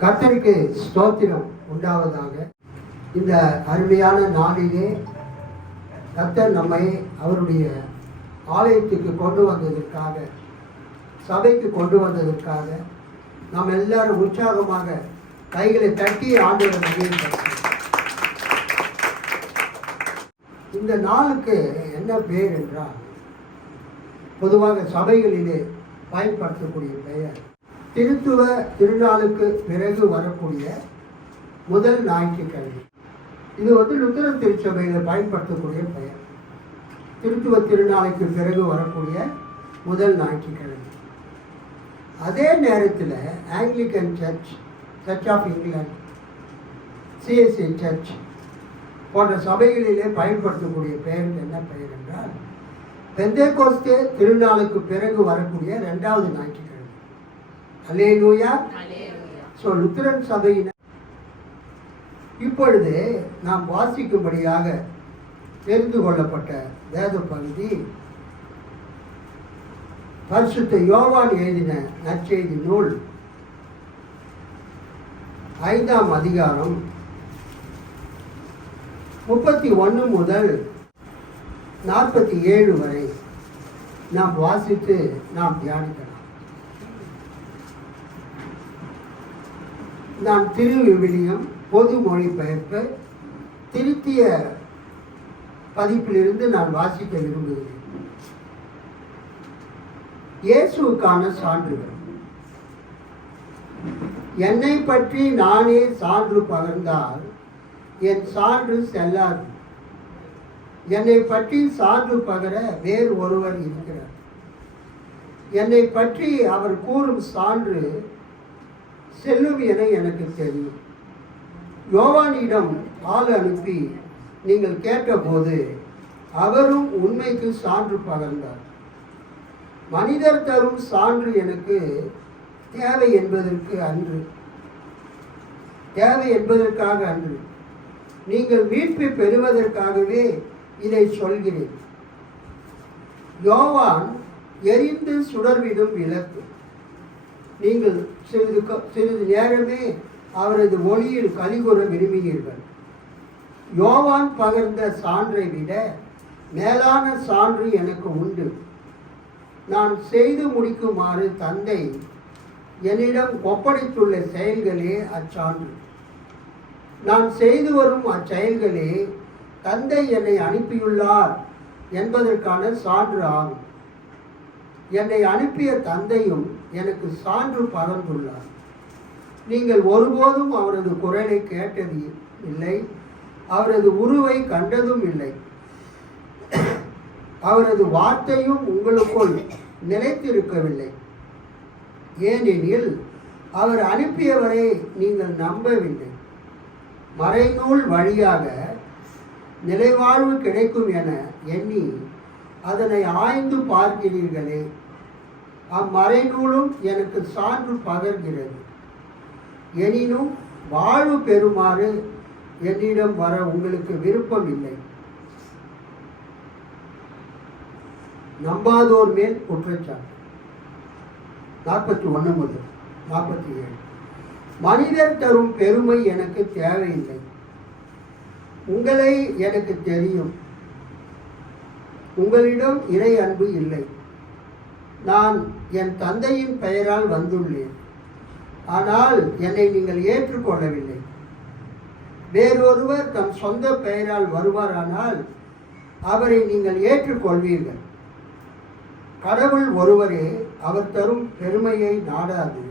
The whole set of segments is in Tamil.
கர்த்தருக்கு ஸ்தோத்திரம் உண்டாவதாக. இந்த அருமையான நாளிலே கர்த்தர் நம்மை அவருடைய ஆலயத்துக்கு கொண்டு வந்ததற்காக, சபைக்கு கொண்டு வந்ததற்காக நாம் எல்லாரும் உற்சாகமாக கைகளை தட்டி ஆண்டவரை மகிழ்ச்சிப்போம். இந்த நாளுக்கு என்ன பேர் என்றால், பொதுவாக சபைகளிலே பயன்படுத்தக்கூடிய பெயர் திருத்துவ திருநாளுக்கு பிறகு வரக்கூடிய முதல் ஞாயிற்றுக்கிழமை. இது லுத்தரன் திருச்சபையில் பயன்படுத்தக்கூடிய பெயர். திருத்துவ திருநாளுக்கு பிறகு வரக்கூடிய முதல் ஞாயிற்றுக்கிழமை. அதே நேரத்தில் Anglican church, church of England, CSC church போன்ற சபைகளிலே பயன்படுத்தக்கூடிய பெயருக்கு என்ன பெயர் என்றால், பெந்தேகோஸ்தே திருநாளுக்கு பிறகு வரக்கூடிய 2வது ஞாயிற்றுக்கிழமை. அல்லேலூயா. ஸோ லுத்தரன் சபையினர் இப்பொழுது நாம் வாசிக்கும்படியாக தெரிந்து கொள்ளப்பட்ட வேத பகுதி பரிசுத்த யோவான் எழுதின நற்செய்தி நூல் 5ஆம் அதிகாரம் 31 முதல் 47 வரை நாம் வாசித்து நாம் தியானிக்கலாம். நான் திரு விவிலியம் பொது மொழிபெயர்ப்பு திருத்திய பதிப்பிலிருந்து நான் வாசிக்க விரும்புகிறேன். இயேசுவுக்கான சான்றுகள். என்னை பற்றி நானே சான்று பகர்ந்தால் என் சான்று செல்லாது. என்னை பற்றி சான்று பகர வேறு ஒருவர் இருக்கிறார். என்னை பற்றி அவர் கூறும் சான்று செல்லும் என எனக்கு தெரியும். யோவானிடம் ஆள் அனுப்பி நீங்கள் கேட்டபோது அவரும் உண்மைக்கு சான்று பகர்ந்தார். மனிதர் தரும் சான்று எனக்கு தேவை என்பதற்காக அன்று, நீங்கள் மீட்பை பெறுவதற்காகவே இதை சொல்கிறேன். யோவான் எரிந்து சுடர்விடும் விளக்கு. நீங்கள் சிறிது நேரமே அவரது ஒளியில் கலிகூற விரும்பினீர்கள். யோவான் பகர்ந்த சான்றை விட மேலான சான்று எனக்கு உண்டு. நான் செய்து முடிக்குமாறு தந்தை என்னிடம் ஒப்படைத்துள்ள செயல்களே அச்சான்று. நான் செய்து வரும் அச்செயல்களே தந்தை என்னை அனுப்பியுள்ளார் என்பதற்கான சான்று ஆகும். என்னை அனுப்பிய தந்தையும் எனக்கு சான்று பகர்ந்துள்ளார். நீங்கள் ஒருபோதும் அவரது குரலை கேட்டது இல்லை, அவரது உருவை கண்டதும் இல்லை. அவரது வார்த்தையும் உங்களுக்குள் நிலைத்திருக்கவில்லை. ஏனெனில் அவர் அனுப்பியவரை நீங்கள் நம்பவில்லை. மறைநூல் வழியாக நிலைவாழ்வு கிடைக்கும் என எண்ணி அதனை ஆய்ந்து பார்க்கிறீர்களே, அம்மறைநூலும் எனக்கு சான்று பகர்கிறது. எனினும் வாழ்வு பெறுமாறு என்னிடம் வர உங்களுக்கு விருப்பம் இல்லை. நம்பாதோர் மேல் குற்றச்சாட்டு. 41 முதல் 47. மனிதர் தரும் பெருமை எனக்கு தேவையில்லை. உங்களை எனக்கு தெரியும். உங்களிடம் இறை அன்பு இல்லை. நான் என் தந்தையின் பெயரால் வந்துள்ளேன், ஆனால் என்னை நீங்கள் ஏற்றுக்கொள்ளவில்லை. வேறொருவர் தம் சொந்த பெயரால் வருவாரானால் அவரை நீங்கள் ஏற்றுக்கொள்வீர்கள். கடவுள் ஒருவரே, அவர் தரும் பெருமையை நாடாது.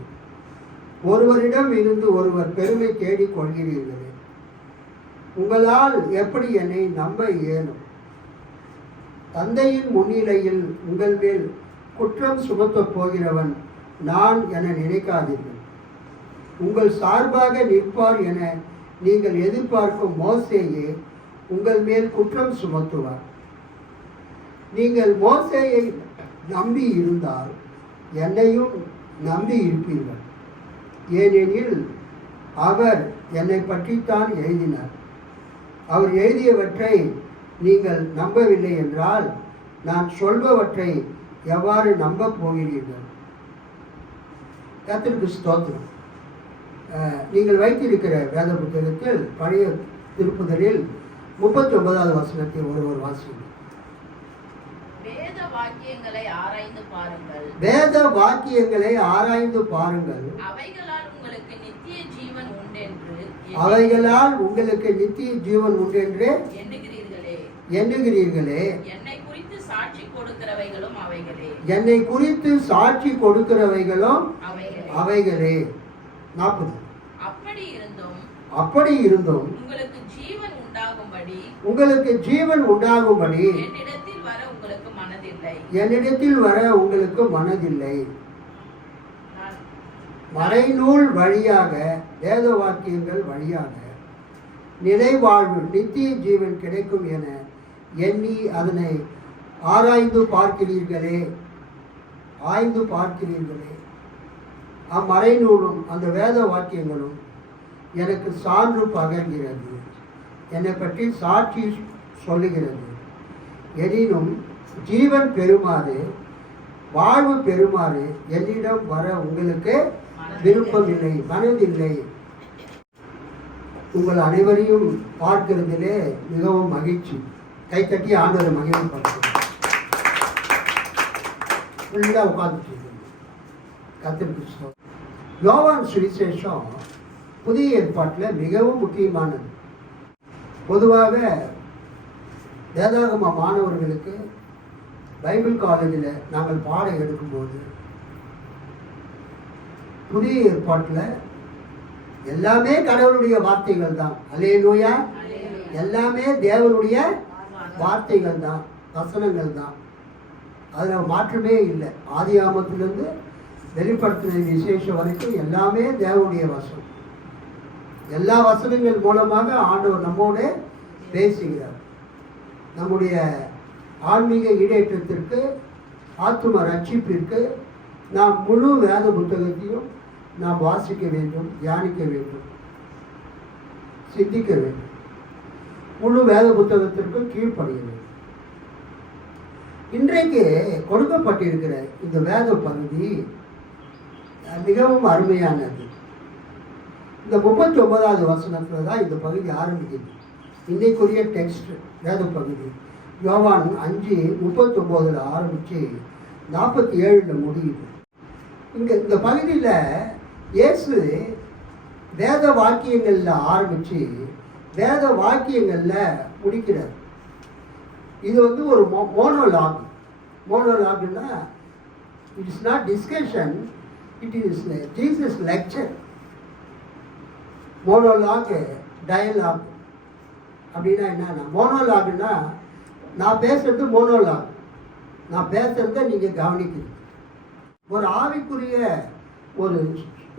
ஒருவரிடம் இருந்து ஒருவர் பெருமை தேடிக் கொள்கிறீர்களே. உங்களால் எப்படி என்னை நம்ப இயலும்? தந்தையின் முன்னிலையில் உங்கள் மேல் குற்றம் சுமத்தப் போகிறவன் நான் என நினைக்காதீர்கள். உங்கள் சார்பாக நிற்பார் என நீங்கள் எதிர்பார்க்கும் மோசேயே உங்கள் மேல் குற்றம் சுமத்துவார். நீங்கள் மோசேயை நம்பி இருந்தால் என்னையும் நம்பி இருப்பீர்கள். ஏனெனில் அவர் என்னை பற்றித்தான் எழுதினார். அவர் எழுதியவற்றை நீங்கள் நம்பவில்லை என்றால் நான் சொல்பவற்றை எவ்வாறு நம்ப போகிறீர்கள்? கர்த்தருக்கு ஸ்தோத்திரம். நீங்கள் வைத்திருக்கிற வேத புத்தகத்தில் பழைய திருப்புதலில் 39வது வசனத்தை ஒருவர் வாசிங்க. வேத வாக்கியங்களை ஆராய்ந்து பாருங்கள். வேத வாக்கியங்களை ஆராய்ந்து பாருங்கள். அவைகளால் உங்களுக்கு நித்திய ஜீவன் உண்டென்று அவைகளால் உங்களுக்கு நித்திய ஜீவன் உண்டென்று எண்ணுகிறீர்களே. என்னை குறித்து சாட்சி கொடுக்கிறவைகளும் அவைகளே. என்னை குறித்து சாட்சி கொடுக்கிறவைகளும் அவைகளே. 40. அப்படி இருந்தும் உங்களுக்கு ஜீவன் உண்டாகும்படி என்னிடத்தில் வர உங்களுக்கு மனதில்லை. மறைநூல் வழியாக, வேத வாக்கியங்கள் வழியாக நிலைவாழ்வு நித்திய ஜீவன் கிடைக்கும் என எண்ணி அதனை ஆராய்ந்து பார்க்கிறீர்களே. அம்மறைநூலும் அந்த வேத வாக்கியங்களும் எனக்கு சான்று பகர்கிறது, என்னை பற்றி சாட்சி சொல்லுகிறது. எனினும் ஜீவன் பெறுமாறு, வாழ்வு பெறுமாறு என்னிடம் வர உங்களுக்கு விருப்பமில்லை, மனதில்லை. உங்கள் அனைவரையும் பார்க்கிறதிலே மிகவும் மகிழ்ச்சி. கைத்தட்டி ஆண்டவரை மகிழ்ச்சிப்படுத்தும். ஃபுல்லாக உட்கார்ந்துட்டு கத்திரிக்கு. யோவான் சுவிசேஷம் புதிய ஏற்பாட்டில் மிகவும் முக்கியமானது. பொதுவாக வேதாகம மாணவர்களுக்கு பைபிள் காலேஜில் நாங்கள் பாடம் எடுக்கும்போது புதிய ஏற்பாட்டில் எல்லாமே கடவுளுடைய வார்த்தைகள் தான். அல்லேலூயா. எல்லாமே தேவனுடைய வார்த்தைகள் தான், வசனங்கள் தான். அதில் மாற்றமே இல்லை. ஆதியாகமத்திலிருந்து வெளிப்படுத்தின விசேஷம் வரைக்கும் எல்லாமே தேவனுடைய வசனம். எல்லா வசனங்கள் மூலமாக ஆண்டவர் நம்மோட பேசுகிறார். நம்முடைய ஆன்மீக ஈடேற்றத்திற்கு, ஆத்தும ரட்சிப்பிற்கு நாம் முழு வேத புத்தகத்தையும் நாம் வாசிக்க வேண்டும், தியானிக்க வேண்டும், சிந்திக்க வேண்டும். முழு வேத புத்தகத்திற்கும் கீழ்ப்படிய வேண்டும். இன்றைக்கு கொடுக்கப்பட்டிருக்கிற இந்த வேத பகுதி மிகவும் அருமையானது. இந்த 39வது வசனத்தில் தான் இந்த பகுதி ஆரம்பிக்குது. இன்னைக்குரிய டெக்ஸ்ட் வேத பகுதி யோவான் 5:39 ஆரம்பித்து 47 முடியுது. இந்த பகுதியில் இயேசு வேத வாக்கியங்களில் ஆரம்பித்து வேத வாக்கியங்களில் முடிக்கிறார். இது ஒரு மோனோலாக்னா it is not discussion, it is Jesus lecture. Monologue, dialogue அப்படின்னா என்னன்னா, மோனோலாக்னா நான் பேசுறது மோனோலாக், நான் பேசுறத நீங்கள் கவனிக்கிறீங்க. ஒரு ஆவிக்குரிய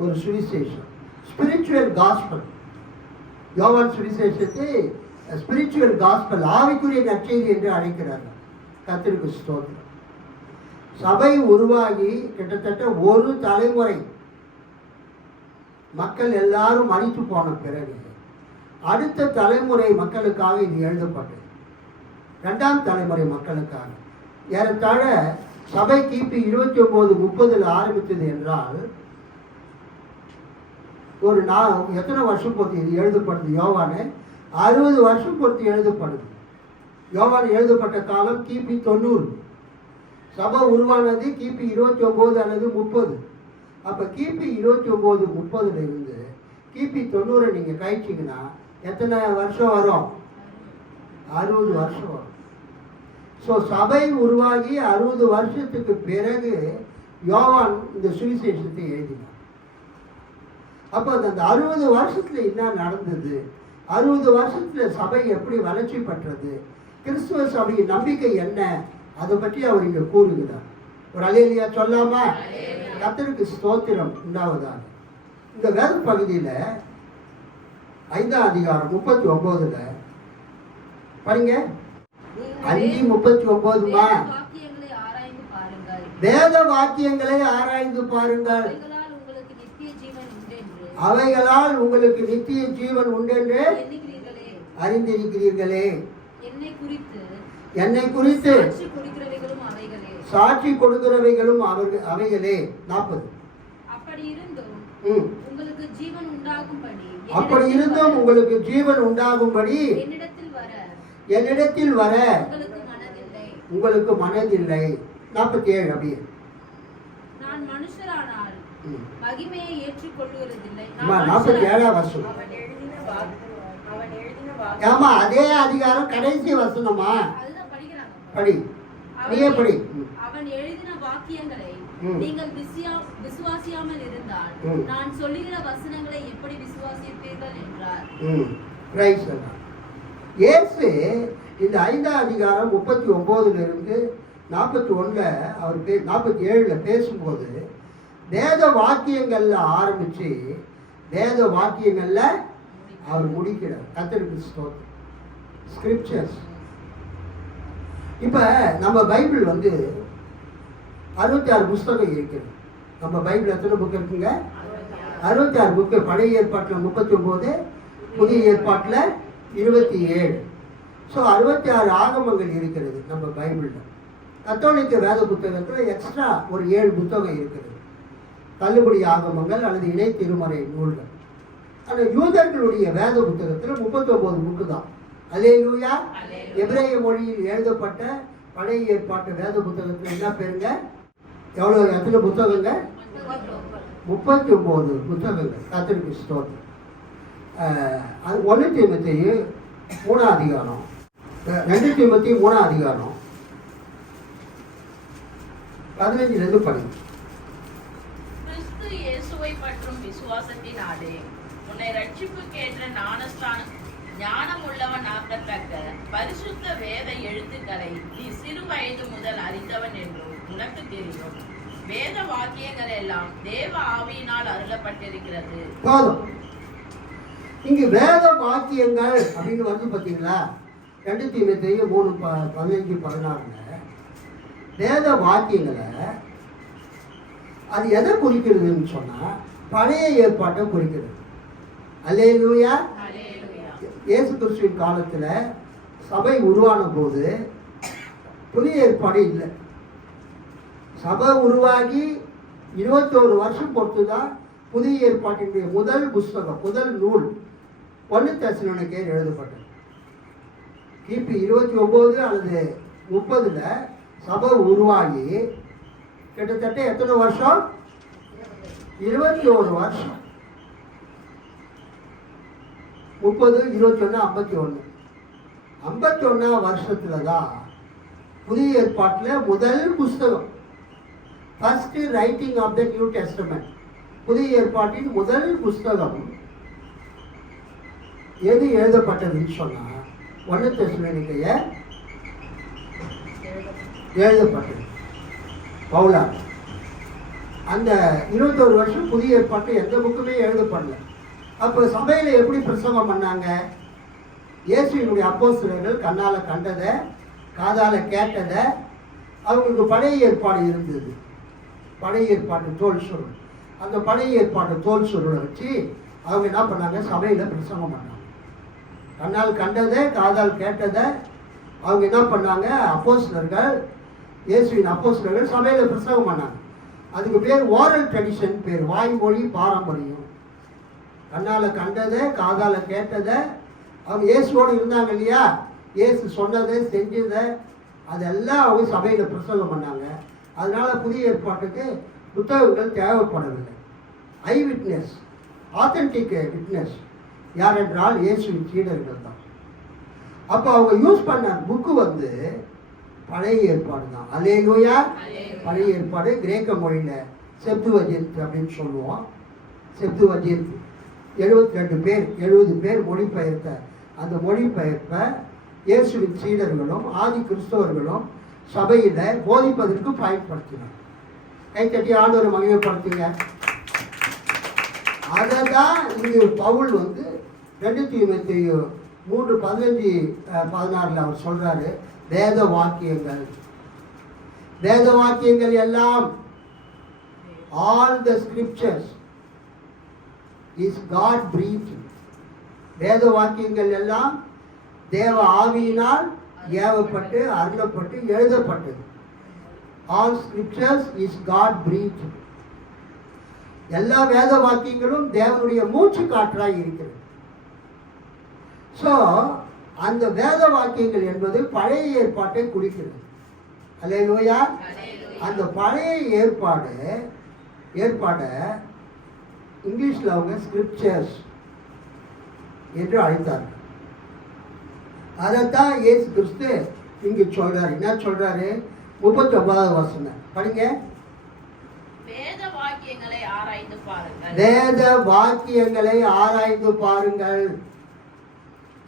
ஒரு சுவிசேஷம், ஸ்பிரிச்சுவல் காஸ்பல். யோவான் சுவிசேஷத்தை ஸ்பிரிச்சுவல் காஸ்பல், ஆவிக்குரிய நற்செய்தி என்று அழைக்கிறார்கள். கர்த்தருக்கு ஸ்தோத்திரம். சபை உருவாகி கிட்டத்தட்ட ஒரு தலைமுறை மக்கள் எல்லாரும் மரித்து போன பிறகு அடுத்த தலைமுறை மக்களுக்காக இது எழுதப்பட்டது. 2ஆம் தலைமுறை மக்களுக்காக. ஏறத்தாழ சபை கிபி 29-30 ஆரம்பித்தது என்றால் எத்தனை வருஷம் பொறுத்து இது எழுதப்படுது? யோவானு 60 வருஷம் பொறுத்து எழுதப்படுது. யோவான் எழுதப்பட்ட காலம் கிபி 90. சபை உருவானது கிபி 29 அல்லது 30. அப்போ கிபி 29-30 இருந்து கிபி 90 நீங்கள் கழிச்சிங்கன்னா எத்தனை வருஷம் வரும்? 60 வருஷம் வரும். ஸோ சபை உருவாகி 60 வருஷத்துக்கு பிறகு யோவான் இந்த சுவிசேஷத்தை எழுதினார். அப்போ அந்த 60 வருஷத்துல என்ன நடந்தது, 60 வருஷத்துல சபை எப்படி வளர்ச்சி பெற்றது, கிறிஸ்துவ சபையின் நம்பிக்கை என்ன, அதை பற்றி அவர் இங்கே கூறுகிறார். ஒரு அல்லேலூயா சொல்லாமா? கர்த்தருக்கு ஸ்தோத்திரம் உண்டாவதாக. இந்த வேத பகுதியில் 5ஆம் அதிகாரம் 39 படிங்க. 5:39 வேத வாக்கியங்களை ஆராய்ந்து பாருங்கள், அவைகளால் உங்களுக்கு நித்திய ஜீவன் உண்டென்று அறிந்திருக்கிறீர்களே. என்னை குறித்து சாட்சி கொடுக்கிறவைகளும் அவைகளே. 40. அப்படி இருந்தும் உங்களுக்கு ஜீவன் ஜீவன் உண்டாகும்படி அப்படி இருந்தும் உங்களுக்கு ஜீவன் உண்டாகும்படி என்னிடத்தில் வர உங்களுக்கு மனதில்லை. 47 அப்படியே. நான் மனுஷரானால் மகிமையை ஏற்றுக்கொள்கிறதில்லை. 47 வருஷம். ஆமா, அதே அதிகாரம் கடைசி வசனமா? படி, நீயே படி. அவன் எழுதின வாக்கியங்களை நீங்கள் விசுவாசியாமல் இருந்தால் நான் சொல்லுகிற வசனங்களை எப்படி விசுவாசிப்பீர்கள் என்றார். இயேசு இந்த 5ஆம் அதிகாரம் 39 இருந்து 41 அவர் 47 பேசும்போது வேத வாக்கியங்கள்ல ஆரம்பிச்சு வேத வாக்கியங்கள்ல அவர் முடிக்கிறார். கர்த்தருக்கு ஸ்தோத்திரம். ஸ்கிரிப்சர்ஸ். இப்ப நம்ம பைபிள் வந்து 66 புஸ்தகம் இருக்குது. நம்ம பைபிள் எத்தனை புக் இருக்குங்க? 66 புக்கு. பழைய ஏற்பாட்டில் 39, புதிய ஏற்பாட்டில் 27. ஸோ 66 ஆகமங்கள் இருக்கிறது நம்ம பைபிளில். கத்தோலிக்க வேத புத்தகத்தில் எக்ஸ்ட்ரா ஒரு 7 புத்தகம் இருக்கிறது, தள்ளுபடி ஆகமங்கள் அல்லது இணை திருமறை நூல்கள். ஆனால் யூதர்களுடைய வேத புத்தகத்தில் 39 புக்கு தான். அல்லேலூயா. எபிரேய மொழியில் எழுதப்பட்ட பழைய ஏற்பாட்டு வேத புத்தகத்தில் என்ன பேருங்க? எவ்வளோ, எத்தனை புத்தகங்க? 39 புத்தகங்கள். கர்த்தருக்கு ஸ்தோத்திரம். 1 தீமோத்தேயு 3ஆம் அதிகாரம், 2 தீமோத்தேயு 3ஆம் அதிகாரம் 15 படி. கிறிஸ்து இயேசுவை பற்றும் விசுவாசத்தினாலே உன்னை ரட்சிப்புக்கேற்ற ஞானம் உள்ளவன் ஆக்கத்தக்க பரிசுத்த வேத எழுத்துக்களை நீ சிறு வயது முதல் அறிந்தவன் என்றும் உனக்கு தெரியும். வேத வாக்கியங்கள் எல்லாம் தேவ ஆவியினால் அருளப்பட்டிருக்கிறது. போதும். இங்கு வேத வாக்கியங்கள் அப்படின்னு வந்து பார்த்தீங்களா? 2 தீமோத்தேயு 3:15-16 வேத வாக்கியங்களை அது எதை குறிக்கிறதுன்னு சொன்னா பழைய ஏற்பாட்டை குறிக்கிறது. அல்லேலூயா. இயேசு கிறிஸ்துவின் காலத்துல சபை உருவான போது புதிய ஏற்பாடு இல்லை. சபை உருவாகி 21 வருஷம் பொறுத்துதான் புதிய ஏற்பாட்டினுடைய முதல் புஸ்தகம், முதல் நூல் 1 தெசலோனிக்கேயர் எழுதப்பட்டது. கிபி 29 அல்லது 30 சபை உருவாகி கிட்டத்தட்ட எத்தனை வருஷம்? 21 வருஷம். 30, 21, 51 வருஷத்துல தான் புதிய ஏற்பாட்டில் முதல் புஸ்தகம், first writing of the New Testament, புதிய ஏற்பாட்டின் முதல் புஸ்தகம் எது எழுதப்பட்டதுன்னு சொன்னா 1 தெசலோனிக்கேயர் எழுதப்பட்டது பவுலால். அந்த 21 வருஷம் புதிய ஏற்பாட்டில் எந்த புக்குமே எழுதப்படல. அப்போ சபையில் எப்படி பிரசங்கம் பண்ணாங்க? இயேசுவினுடைய அப்போஸ்தலர்கள் கண்ணால கண்டதை, காதால கேட்டதை, அவங்களுக்கு பழைய ஏற்பாடு இருந்தது, பழைய ஏற்பாட்டு தோல் சுருள். அந்த பழைய ஏற்பாட்டு தோல் சுருளை வச்சு அவங்க என்ன பண்ணாங்க? சபையில் பிரசங்கம் பண்ணாங்க. கண்ணால் கண்டதை, காதால் கேட்டதை அவங்க என்ன பண்ணாங்க? அப்போஸ்தலர்கள், இயேசுவின் அப்போஸ்தலர்கள் சபையில் பிரசங்கம் பண்ணாங்க. அதுக்கு பேர் ஓரல் ட்ரெடிஷன் பேர், வாய்மொழி பாரம்பரியம். கண்ணால கண்டதை, காதால கேட்டதை, அவங்க இயேசுவோடு இருந்தாங்க இல்லையா, இயேசு சொன்னதை செஞ்சதை அதெல்லாம் அவங்க சபையில் பிரசங்கம் பண்ணாங்க. அதனால புதிய ஏற்பாட்டுக்கு புத்தகங்கள் தேவைப்படவில்லை. ஐ விட்னஸ், ஆத்தென்டிக் விட்னஸ் யார் என்றால் இயேசுவின் சீடர்கள் தான். அப்போ அவங்க யூஸ் பண்ண புக்கு வந்து பழைய ஏற்பாடு தான். அல்லேலூயா. பழைய ஏற்பாடு கிரேக்க மொழியில் செப்துவஜின்த் அப்படின்னு சொல்லுவோம். செப்துவஜின்த் 70 பேர் மொழிபெயர்த்த அந்த மொழிபெயர்ப்பை இயேசுவின் சீடர்களும் ஆதி கிறிஸ்தவர்களும் சபையில் போதிப்பதற்கு பயன்படுத்தினார். கைத்தட்டி ஆண்டவரை மகிமைப்படுத்துங்க. அதை தான் இங்கு பவுல் வந்து 2 தீமோத்தேயு 3:15-16 அவர் சொல்றாரு, வேத வாக்கியங்கள், வேத வாக்கியங்கள் எல்லாம், all the scriptures is God breath. வேத வாக்கியங்கள் எல்லாம் தேவ ஆவியினால் ஏவப்பட்டு அருளப்பட்டு எழுதப்பட்டது. All scriptures is God breath. எல்லா வேத வாக்கியங்களும் தேவனுடைய மூச்சு காற்றாய் இருக்கிறது. ஸோ அந்த வேத வாக்கியங்கள் என்பது பழைய ஏற்பாட்டை குறிக்கிறது. அல்லேலூயா. அந்த பழைய ஏற்பாடை இங்கிலீஷில் அவங்க ஸ்கிரிப்சர்ஸ் என்று அழைத்தார்கள். அதைத்தான் இயேசு கிறிஸ்து இங்கு சொல்றாரு. என்ன சொல்றாரு? 39வது வசனம் படிங்க. வேத வாக்கியங்களை ஆராய்ந்து பாருங்கள். வேத வாக்கியங்களை ஆராய்ந்து பாருங்கள்.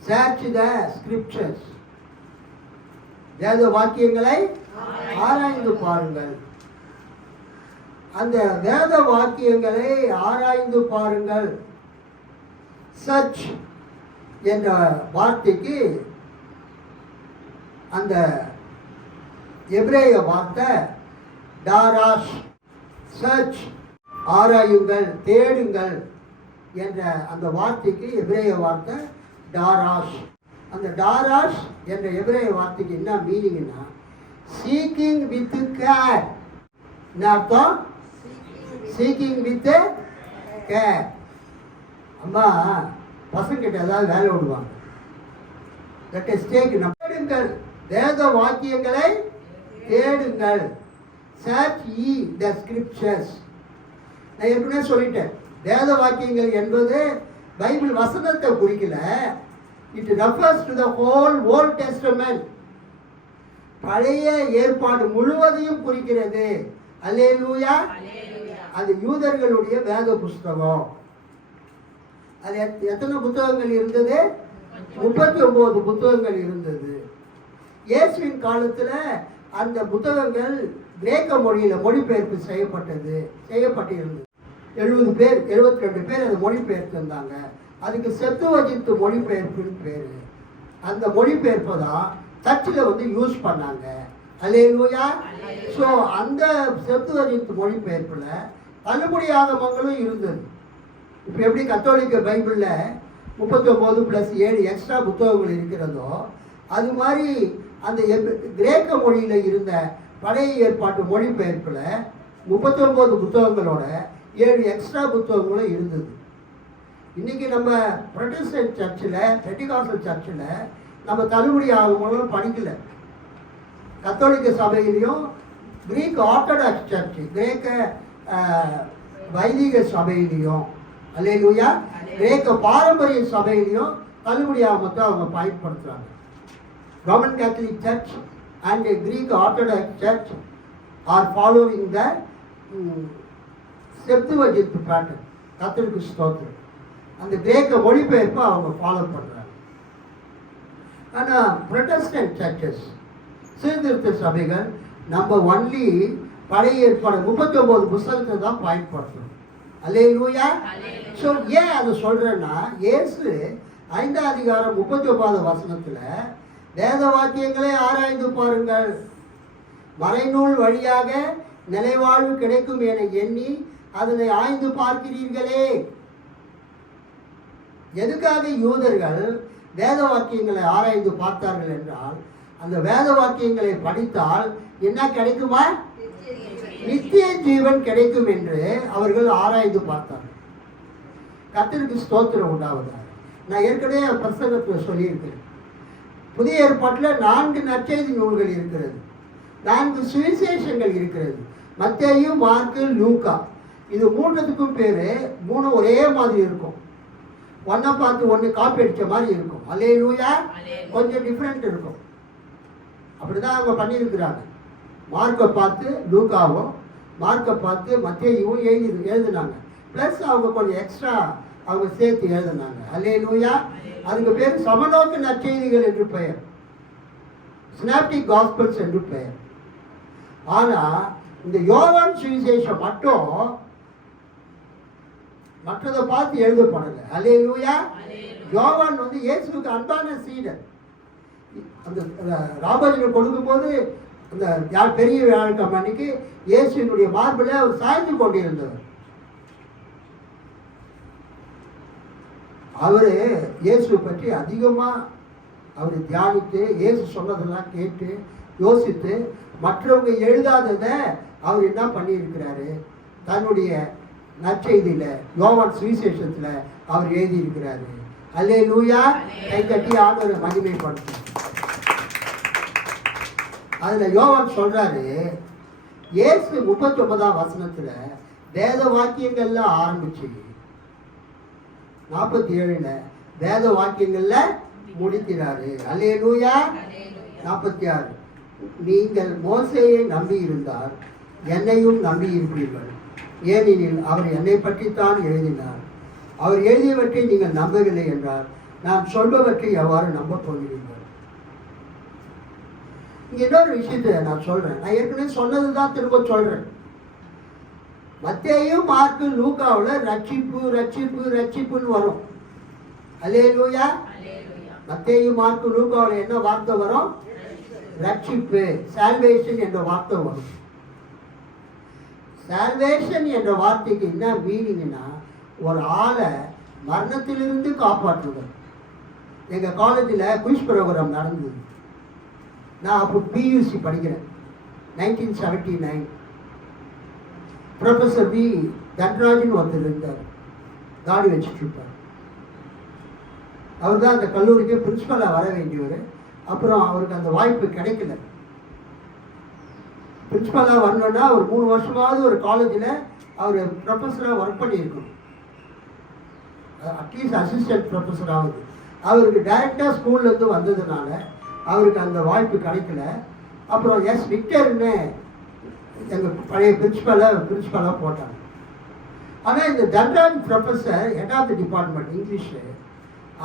Search the scriptures. வேத வாக்கியங்களை ஆராய்ந்து பாருங்கள். அந்த வேத வாக்கியங்களை ஆராய்ந்து பாருங்கள். சர்ச் என்ற வார்த்தைக்கு அந்த எபிரேய வார்த்தை டாராஷ். சர்ச், ஆராயுங்கள், தேடுங்கள் என்ற அந்த வார்த்தைக்கு எபிரேய வார்த்தை டாராஷ். அந்த டாராஷ் என்ற எபிரேய வார்த்தைக்கு என்ன மீனிங்னா சீக்கிங் வித் கேர். என்ன அர்த்தம்? Seeking with care. அம்மா பசங்கிட்ட ஏதாவது வேலை விடுவாங்க. That is take. தேடுங்கள், வேத வாக்கியங்களை தேடுங்கள். Search ye the scriptures. நான் ஏற்கனவே சொல்லிட்டேன், வேத வாக்கியங்கள் என்பது பைபிள் வசனத்தை குறிக்கல. It refers to the whole Old Testament. பழைய ஏற்பாடு முழுவதையும் குறிக்கிறது. அல்லேலூயா. அது யூதர்களுடைய வேத புஸ்தகம். அது எத்தனை புத்தகங்கள் இருந்தது? 39 புத்தகங்கள் இருந்தது. இயேசுவின் காலத்தில் அந்த புத்தகங்கள் கிரேக்க மொழியில மொழிபெயர்ப்பு செய்யப்பட்டிருந்தது. 72 பேர் அதை மொழிபெயர்த்திருந்தாங்க. அதுக்கு செப்துவஜித்து மொழிபெயர்ப்புன்னு பேரு. அந்த மொழிபெயர்ப்பை தான் சர்ச்சில் யூஸ் பண்ணாங்க. அல்லேலூயா. ஸோ அந்த செப்துவஜித்து மொழிபெயர்ப்புல தள்ளுபடி ஆகமங்களும் இருந்தது. இப்போ எப்படி கத்தோலிக்க பைபிளில் 39 + 7 எக்ஸ்ட்ரா புத்தகங்கள் இருக்கிறதோ அது மாதிரி அந்த கிரேக்க மொழியில் இருந்த பழைய ஏற்பாட்டு மொழிபெயர்ப்பில் 39 புத்தகங்களோட 7 எக்ஸ்ட்ரா புத்தகங்களும் இருந்தது. இன்னைக்கு நம்ம புரொட்டஸ்டன்ட் சர்ச்சில், பெண்டிகாஸ்டல் சர்ச்சில் நம்ம தள்ளுபடி ஆகமங்களும் படிக்கல. கத்தோலிக்க சபையிலையும் கிரீக் ஆர்த்தடாக்ஸ் சர்ச், கிரேக்க வைதிக சபையிலையும், அல்லேலூயா, கிரேக்க பாரம்பரிய சபையிலையும் தள்ளுபடி ஆகமத்தை அவங்க பயன்படுத்துகிறாங்க. Roman Catholic Church and the Greek Orthodox Church are following the Septuagint pattern. கர்த்தருக்கு ஸ்தோத்திரம். அந்த கிரேக்க மொழிபெயர்ப்பை அவங்க ஃபாலோ பண்ணுறாங்க. ஆனால் ப்ரொட்டஸ்டன்ட் சர்ச்சஸ், சீர்திருத்த சபைகள் நம்ம ஒன்லி பழைய ஏற்பாடு 39 புத்தகத்தை தான் பயன்படுத்தணும். அல்லேலூயா. ஸோ ஏன் அதை சொல்கிறேன்னா, இயேசு 5ஆம் அதிகாரம் 39வது வசனத்தில் வேத வாக்கியங்களை ஆராய்ந்து பாருங்கள், மறைநூல் வழியாக நிலைவாழ்வு கிடைக்கும் என எண்ணி அதனை ஆய்ந்து பார்க்கிறீர்களே. எதுக்காக யூதர்கள் வேத வாக்கியங்களை ஆராய்ந்து பார்த்தார்கள் என்றால், அந்த வேத வாக்கியங்களை படித்தால் என்ன கிடைக்குமா? நித்திய ஜீவன் கிடைக்கும் என்று அவர்கள் ஆராய்ந்து பார்த்தார்கள். கர்த்தருக்கு ஸ்தோத்திரம் உண்டாவதாக. நான் ஏற்கனவே பிரசங்கத்தில் சொல்லியிருக்கிறேன், புதிய ஏற்பாட்டில் 4 நற்செய்தி நூல்கள் இருக்கிறது, 4 சுவிசேஷங்கள் இருக்கிறது. மத்தேயு, மார்க்கு, லூக்கா. இது 3த்துக்கும் பேர் 3 ஒரே மாதிரி இருக்கும். ஒன்றை பார்த்து ஒன்று காப்பி அடித்த மாதிரி இருக்கும். அல்லேலூயா. கொஞ்சம் டிஃப்ரெண்ட் இருக்கும். அப்படிதான் அவங்க பண்ணியிருக்கிறாங்க. மார்க்கை பார்த்து லூக்காவும், மார்க்கை பார்த்து மத்தேயுவும் எழுதினாங்க. ப்ளஸ் அவங்க கொஞ்சம் எக்ஸ்ட்ரா அவங்க சேர்த்து எழுதினாங்க. அல்லேலூயா. அதுக்கு பேர் சமநோக்கு நற்செய்திகள் என்று பெயர், சினாப்டிக் காஸ்பல்ஸ் என்று பெயர். ஆனால் இந்த யோவான் சுவிசேஷம் மட்டும் மற்றதை பார்த்து எழுதப்படலை. அல்லேலூயா. யோவான் இயேசுக்கு அன்பான சீடர். அந்த ராபோஜனம் கொடுக்கும்போது அந்த யார் பெரிய வியாழக்கிழமை அன்னைக்கு இயேசுனுடைய மார்பில் அவர் சாய்ந்து கொண்டிருந்தவர். அவர் இயேசுவை பற்றி அதிகமாக அவர் தியானித்து, இயேசு சொன்னதெல்லாம் கேட்டு யோசித்து, மற்றவங்க எழுதாததை அவர் என்ன பண்ணியிருக்கிறாரு, தன்னுடைய நற்செய்தியில யோவான் சுவிசேஷத்துல அவர் எழுதி இருக்கிறாரு. அல்லேலூயா. கை கட்டி ஆண்டவரை மகிமைப்படுத்தும். அதுல யோவான் சொல்றாரு, இயேசு 39ஆம் வசனத்துல வேத வாக்கியங்கள்ல ஆரம்பிச்சு 47ல வேத வாக்கியங்கள்ல முடிக்கிறாரு. அல்லேலூயா. 46 நீங்கள் மோசேயை நம்பி இருந்தால் என்னையும் நம்பி இருப்பீர்கள், ஏனெனில் அவர் என்னை பற்றித்தான் எழுதினார். அவர் எழுதியவற்றை நீங்கள் நம்பவில்லை என்றால் நான் சொல்பவற்றை எவ்வாறு நம்ப போகிறீர்கள்? இங்க இன்னொரு விஷயத்தை நான் சொல்றேன். நான் ஏற்கனவே சொன்னதுதான் திரும்ப சொல்றேன். மத்தேயு மார்க்கு லூக்காவில் ரட்சிப்பு ரட்சிப்பு ரட்சிப்புன்னு வரும். அல்லேலூயா. மத்தேயு மார்க்கு லூக்காவில் என்ன வார்த்தை வரும்? ரட்சிப்பு, சால்வேஷன் என்ற வார்த்தை வரும். சால்வேஷன் என்ற வார்த்தைக்கு என்ன மீனிங்னா, ஒரு ஆளை மரணத்திலிருந்து காப்பாற்றுதல். எங்கள் காலேஜில் குயிஸ் ப்ரோக்ராம் நடந்தது. நான் அப்போ பியூசி படிக்கிறேன். 1979 ப்ரொஃபஸர் பி தன்ராஜன் ஒருத்தர் இருந்தார், தாடி வச்சுட்டு இருப்பார். அவர் தான் அந்த கல்லூரிக்கு பிரின்சிபலாக வர வேண்டியவர். அப்புறம் அவருக்கு அந்த வாய்ப்பு கிடைக்கல. பிரின்சிபலாக வரணுன்னா ஒரு 3 வருஷமாவது ஒரு காலேஜில் அவர் ப்ரொஃபஸராக ஒர்க் பண்ணியிருக்கணும், அட்லீஸ்ட் அசிஸ்டன்ட் ப்ரொஃபஸர் ஆகுது. அவருக்கு டைரெக்டாக ஸ்கூல்லேருந்து வந்ததுனால அவருக்கு அந்த வாய்ப்பு கிடைக்கல. அப்புறம் எஸ் விக்டர்னு எங்கள் பழைய பிரின்சிபலாக போட்டாங்க. ஆனால் இந்த Dhanraj professor head of the department English,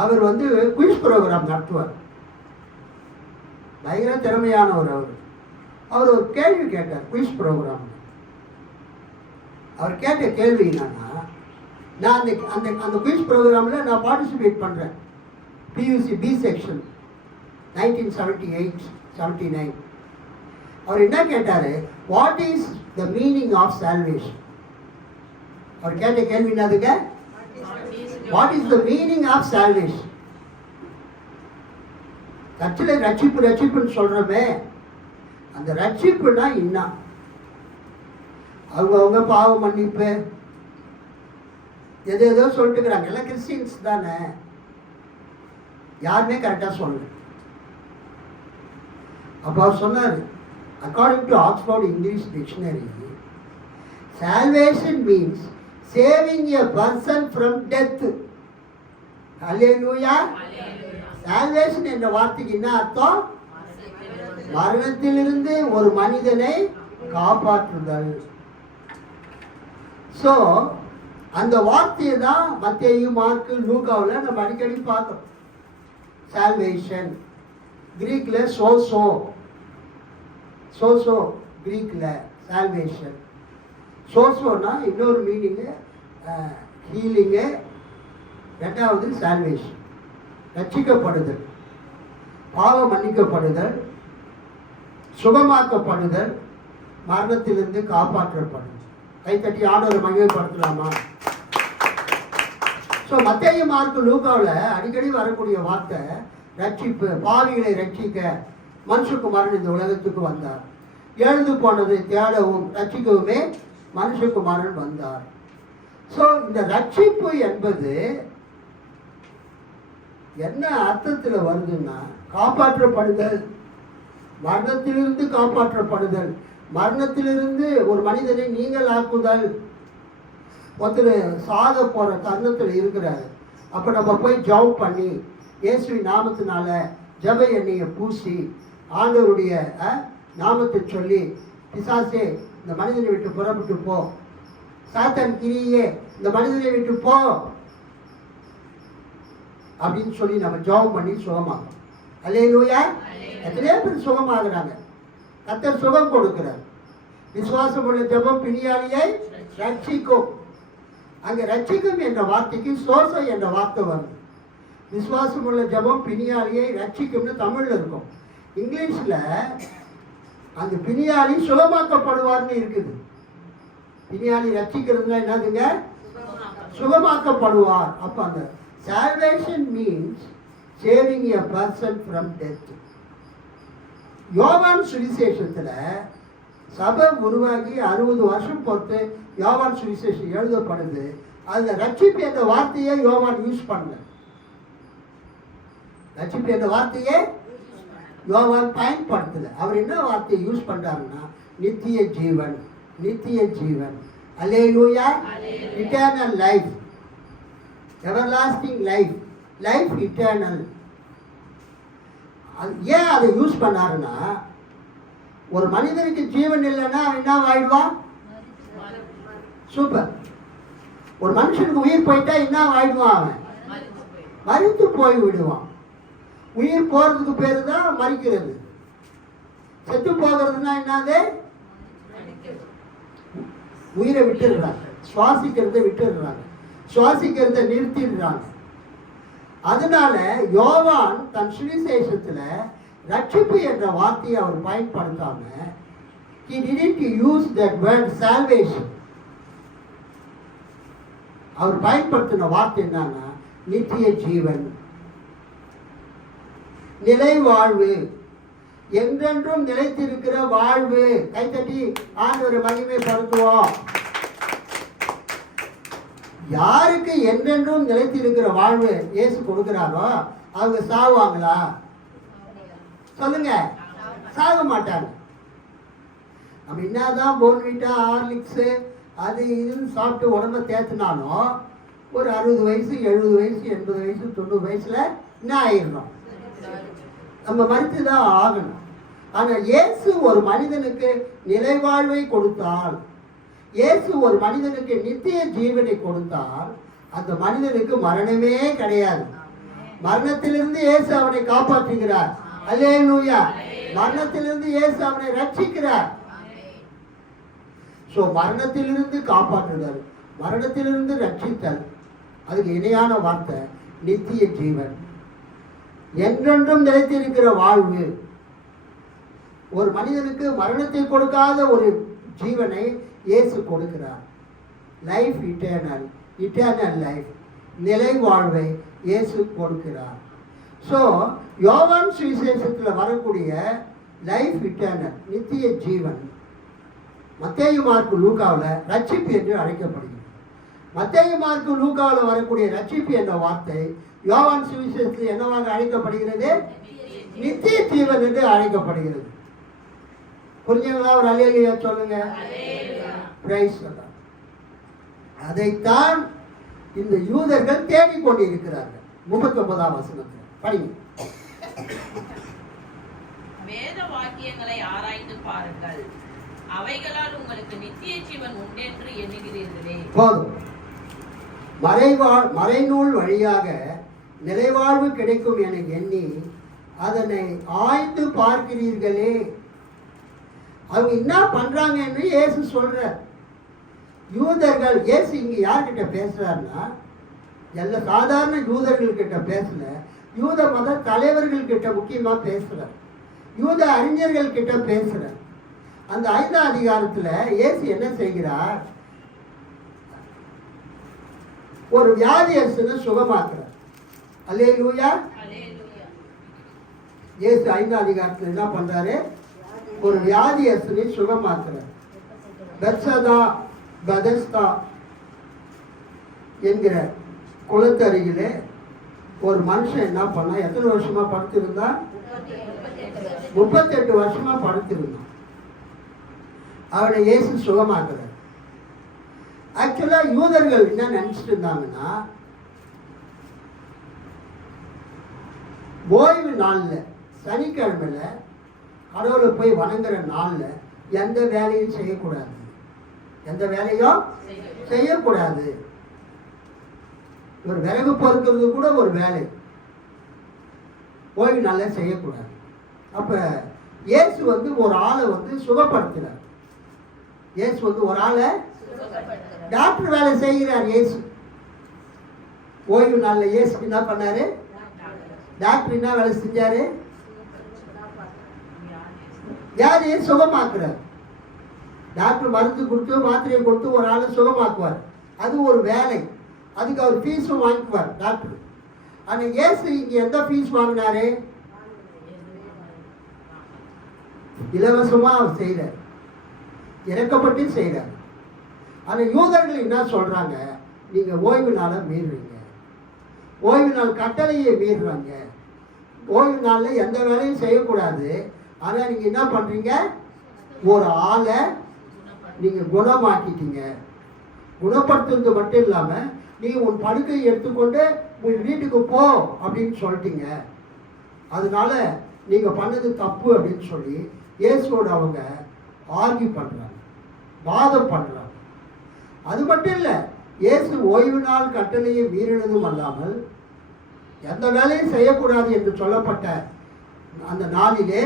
அவர் வந்து குயிஸ் ப்ரோக்ராம் நடத்துவார். பயங்கர திறமையானவர் அவர். அவர் ஒரு கேள்வி கேட்டார் குயிஸ் ப்ரோக்ராம். அவர் கேட்ட கேள்வி என்னன்னா, நான் அந்த அந்த குயிஸ் ப்ரோக்ராமில் நான் பார்ட்டிசிபேட் பண்ணுறேன். PUC B section 1978-79. அவர் என்ன கேட்டார்? What is the meaning of salvation? அவர் கேட்ட கேள்வி என்னதுங்க? What is the meaning of salvation? கட்சியில் ரட்சிப்பு ரட்சிப்புன்னு சொல்கிறோமே, அந்த ரட்சிப்புனா என்ன? அவங்க பாவ மன்னிப்பு ஏதோ சொல்லிட்டு இருக்கிறாங்க. எல்லாம் கிறிஸ்டின்ஸ் தானே, யாருமே கரெக்டாக சொல்லல. அப்போ அவர் சொன்னார், according to Oxford English dictionary, salvation means saving a person from death. Hallelujah. salvation என்ற வார்த்தைக்கு என்ன அர்த்தம்? மரணத்திலிருந்து ஒரு மனிதனை காப்பாற்றுதல். ஸோ அந்த வார்த்தையை தான் மத்தேயு மார்க்கு லூக்காவில் நம்ம அடிக்கடி பார்த்தோம். Salvation கிரீக்கில் சோசோ கிரீக்கில் salvation. சோசோனா இன்னொரு மீனிங்கு ஹீலிங்கு, ரெண்டாவது சால்வேஷன் ரட்சிக்கப்படுதல், பாவம் மன்னிக்கப்படுதல், சுகமாக்கப்படுதல், மரணத்திலிருந்து காப்பாற்றப்படுதல். கைத்தட்டி ஆண்டவரை மகிமைப்படுத்தலாமா? ஸோ மத்தேயு மார்க்கு லூக்காவில் அடிக்கடி வரக்கூடிய வார்த்தை ரட்சிப்பு. பாவிகளை ரட்சிக்க மனுஷகுமாரன் இந்த உலகத்துக்கு வந்தார். எழுந்து போனதை தேடவும் ரட்சிக்கவுமே மனுஷகுமாரன் வந்தார். ஸோ இந்த ரட்சிப்பு என்பது என்ன அர்த்தத்தில் வருதுன்னா, காப்பாற்றப்படுதல், மரணத்திலிருந்து காப்பாற்றப்படுதல், மரணத்திலிருந்து ஒரு மனிதனை நீங்கள் ஆக்குதல். ஒருத்தர் சாக போகிற தருணத்தில் இருக்கிறாரு. அப்போ நம்ம போய் ஜெபம் பண்ணி இயேசுவின் நாமத்தினால ஜெப எண்ணெயை பூசி ஆண்டவருடைய நாமத்தை சொல்லி, பிசாசே இந்த மனிதனை விட்டு புறப்பட்டு போ, சாத்தான் கிரியே இந்த மனிதனை விட்டு போ அப்படின்னு சொல்லி நம்ம ஜெபம் பண்ணி சுகமாகும். அல்லேலூயா. எத்தனையோ பேர் சுகமாகறாங்க. கர்த்தர் சுகம் கொடுக்கிறார். விசுவாசம் உள்ள ஜெபம் பிணியாளியை ரட்சிக்கும். அங்க ரட்சிக்கும் என்ற வார்த்தைக்கு சோசை என்ற வார்த்தை வரும். விசுவாசம் உள்ள ஜெபம் பிணியாளியை ரட்சிக்கும்னு தமிழ்ல இருக்கும். இங்கிலீஷ்ல அந்த பிணியாளி சுகமாக்கப்படுவார்னு இருக்குது. பிணியாளி ரட்சிக்கிறதுனா என்னதுங்க? சுகமாக்கப்படுவார். அப்ப அந்த salvation means saving a person from death. யோவான் சுவிசேஷத்துல சபை உருவாகி 60 வருஷம் பொறுத்து யோவான் சுவிசேஷம் எழுதப்படுது. அதில் ரட்சிப்பு என்ற வார்த்தையை யோவான் யூஸ் பண்ணல. ரட்சிப்பு என்ற வார்த்தையே யோவான் பயன்படுத்தல. அவர் என்ன வார்த்தையை யூஸ் பண்றாருன்னா நித்திய ஜீவன், நித்திய ஜீவன். அல்லேலூயா. Eternal life, everlasting life, life eternal. ஏன் அதை யூஸ் பண்ணாருன்னா, ஒரு மனிதனுக்கு ஜீவன் இல்லைன்னா அவன் என்ன ஆயிடுவான்? சூப்பர். ஒரு மனுஷனுக்கு உயிர் போயிட்டா என்ன ஆயிடுவான்? அவன் மரித்து போய் விடுவான். உயிர் போறதுக்கு பேரு தான் மரிக்கிறது. செத்து போகிறதுனா என்னது? உயிரை விட்டுடுறாங்க, சுவாசிக்கிறத விட்டுடுறாங்க, சுவாசிக்கிறத நிறுத்திடுறாங்க. அதனால யோவான் தன் சுவிசேஷத்துல ரட்சிப்பு என்ற வார்த்தையை அவர் பயன்படுத்தாம, he didn't use that word salvation. அவர் பயன்படுத்தின வார்த்தை என்னன்னா நித்திய ஜீவன், நிலை வாழ்வு, என்றென்றும் நிலைத்திருக்கிற வாழ்வு. கைத்தட்டி ஆண்டவரை மகிமைப்படுத்துவோம். யாருக்கு என்றென்றும் நிலைத்திருக்கிற வாழ்வு இயேசு கொடுக்கிறாரோ அவங்க சாவாங்களா? சொல்லுங்க, சாக மாட்டாங்க. நம்ம என்னதான் போன்விட்டா, ஹார்லிக்ஸ், அது இதுன்னு சாப்பிட்டு உடம்ப தேத்தினாலும் ஒரு 60 வயசு, 70 வயசு, 80 வயசு, 90 வயசுல என்ன ஆயிடணும்? நம்ம மறித்து தான் ஆகணும். ஆனால் இயேசு ஒரு மனிதனுக்கு நிலை வாழ்வை கொடுத்தால், இயேசு ஒரு மனிதனுக்கு நித்திய ஜீவனை கொடுத்தால், அந்த மனிதனுக்கு மரணமே கிடையாது. மரணத்திலிருந்து இயேசு அவனை காப்பாற்றுகிறார். அல்லேலூயா. மரணத்திலிருந்து இயேசு அவனை ரட்சிக்கிறார். ஸோ மரணத்திலிருந்து காப்பாற்றுதல், மரணத்திலிருந்து ரட்சித்தல், அதுக்கு இணையான வார்த்தை நித்திய ஜீவன், என்றென்றும் நிலைத்திருக்கிற வாழ்வு. ஒரு மனிதனுக்கு மரணத்தை கொடுக்காத ஒரு ஜீவனை இயேசு கொடுக்கிறார். லைஃப் இட்டர்னல், இட்டர்னல் லைஃப், நிலை வாழ்வை இயேசு கொடுக்கிறார். ஸோ யோவான் சுவிசேஷத்தில் வரக்கூடிய லைஃப் இட்டர்னல், நித்திய ஜீவன், மத்தேயு மார்க்கு லூக்காவில் ரட்சிப்பு என்று அழைக்கப்படுகிறது. மத்தேயு மார்க்கு லூக்காவில் வரக்கூடிய ரட்சிப்பு என்ற வார்த்தை யோவான் சுவிசேஷத்தில் என்னவாக அழைக்கப்படுகிறது? நித்திய ஜீவன் என்று அழைக்கப்படுகிறது. புரிஞ்சுங்களா? ஒரு அல்லேலூயா சொல்லுங்க. பிரைஸ் சொல்லுங்க. அதைத்தான் இந்த யூதர்கள் தேடிக் கொண்டிருக்கிறார்கள். 39ஆம் வசனத்தில் படிங்க. வேத வாக்கியங்களை ஆராய்ந்து பாருங்கள், அவைகளால் உங்களுக்கு நித்திய ஜீவன் உண்டென்று எண்ணுகிறீர்களே. போதும். மறைநூல் வழியாக நிறைவாழ்வு கிடைக்கும் என எண்ணி அதனை ஆய்ந்து பார்க்கிறீர்களே. அவங்க என்ன பண்றாங்கன்னு இயேசு சொல்றார். யூதர்கள், இயேசு இங்க யார்கிட்ட பேசுறாருன்னா எல்லா சாதாரண யூதர்கள் கிட்ட பேசல, யூத மத தலைவர்கள் கிட்ட முக்கியமா பேசுறார், யூத அறிஞர்கள் கிட்ட பேசுறார். அந்த 5ஆம் அதிகாரத்துல இயேசு என்ன செய்கிறார்? ஒரு வியாதியஸ்தனை சுகமாக்குறார். அல்லேலூயா. இயேசு 5ஆம் அதிகாரத்தில் என்ன பண்றாரு? ஒரு வியாதியஸ்தனை சுகமாக்குறார். பெத்சதா என்கிற குளத்தருகிலே ஒரு மனுஷன் என்ன பண்ணா? எத்தனை வருஷமா படுத்திருந்தா? 38 வருஷமா படுத்திருந்தான். அவனை இயேசு சுகமாக்குறார். ஆக்சுவலா யூதர்கள் என்ன நினைச்சிட்டு இருந்தாங்கன்னா, ஓய்வு நாள்ல, சனிக்கிழமையில கடவுளை போய் வணங்குற நாள்ல எந்த வேலையும் செய்யக்கூடாது, எந்த வேலையும் செய்யக்கூடாது. ஒரு விறகு பொறுக்கிறது கூட ஒரு வேலை, ஓய்வு நாள்ல செய்யக்கூடாது. அப்ப இயேசு ஒரு ஆளை சுகப்படுத்துறார். இயேசு ஒரு ஆளை டாக்டர் வேலை செய்கிறார். இயேசு ஓய்வு நாள்ல இயேசு என்ன பண்ணாரு? டாக்டர் என்ன வேலை செஞ்சாரு? யாரையே சுகமாக்குறார். டாக்டர் மருந்து கொடுத்து மாத்திரையை கொடுத்து ஒரு ஆளை சுகமாக்குவார். அது ஒரு வேலை, அதுக்கு அவர் ஃபீஸும் வாங்கிக்குவார் டாக்டர். ஆனா இயேசு இங்க எந்த ஃபீஸ் வாங்கினாரு? இலவசமா அவர் செய்கிறார், இறக்கப்பட்டு செய்கிறார். ஆனால் யூதர்கள் என்ன சொல்கிறாங்க, நீங்கள் ஓய்வு நாளை மீறுறீங்க, ஓய்வு நாள் கட்டளையை மீறுறாங்க, ஓய்வு நாளில் எந்த வேலையும் செய்யக்கூடாது. ஆனால் நீங்கள் என்ன பண்ணுறீங்க, ஒரு ஆளை நீங்கள் குணமாக்கிட்டீங்க. குணப்படுத்துறது மட்டும் இல்லாமல் நீங்கள் உன் படுக்கையை எடுத்துக்கொண்டு உன் வீட்டுக்கு போ அப்படின்னு சொல்லிட்டீங்க. அதனால நீங்கள் பண்ணது தப்பு அப்படின்னு சொல்லி இயேசுவோட அவங்க ஆர்கியூ பண்ணுறாங்க, வாதம் பண்ணுறாங்க. அது மட்டும் இல்லை, இயேசு ஓய்வு நாள் கட்டளையை மீறினதும் அல்லாமல் எந்த வேலையும் செய்யக்கூடாது என்று சொல்லப்பட்ட அந்த நாளிலே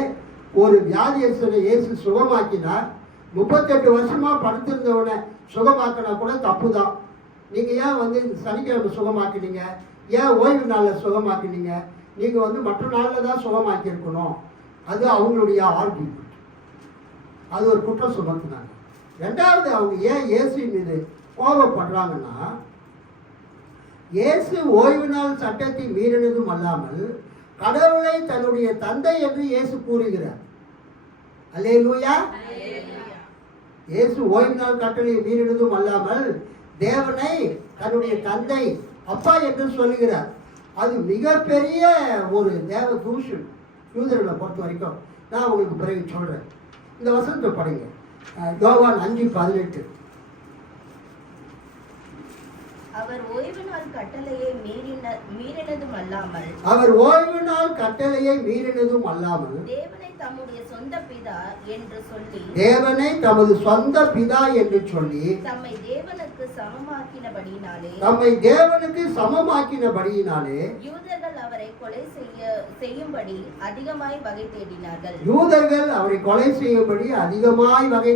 ஒரு வியாதியஸ்தனை இயேசு சுகமாக்கினார். 38 வருஷமா படுத்திருந்தவனை சுகமாக்கினா கூட தப்பு தான். நீங்கள் ஏன் சனிக்கிழமை சுகமாக்கினீங்க, ஏன் ஓய்வு நாளில் சுகமாக்கினீங்க, நீங்கள் மற்ற நாளில் தான் சுகமாக்கியிருக்கணும். அது அவங்களுடைய ஆர்கியூமெண்ட், அது ஒரு குற்றம் சுமத்தினாங்க. ரெண்டாவது, அவங்க ஏன் இயேசு மீது கோபப்படுறாங்கன்னா, இயேசு ஓய்வு நாள் சட்டத்தை மீறினதும் அல்லாமல் கடவுளை தன்னுடைய தந்தை என்று இயேசு கூறுகிறார். அல்லேலூயா. இயேசு ஓய்வு நாள் கட்டளையை மீறினதும் அல்லாமல் தேவனை தன்னுடைய தந்தை அப்பா என்று சொல்லுகிறார். அது மிகப்பெரிய ஒரு தேவ தூஷன் யூதர்களை பொறுத்த வரைக்கும். நான் உங்களுக்கு பிறகு சொல்கிறேன். இந்த வசனத்தை படிங்க, யோவான் 5:18. அவர் ஓய்வு நாள் கட்டளையை மீறினதும் அல்லாமல் தேவனை தம்முடைய சொந்த பிதா என்று சொல்லி தமது சொந்த பிதா என்று சொல்லி தம்மை தேவனுக்கு சமமாக்கினபடியினாலே யூதர்கள் அவரை கொலை செய்யும்படி அதிகமாய் வகை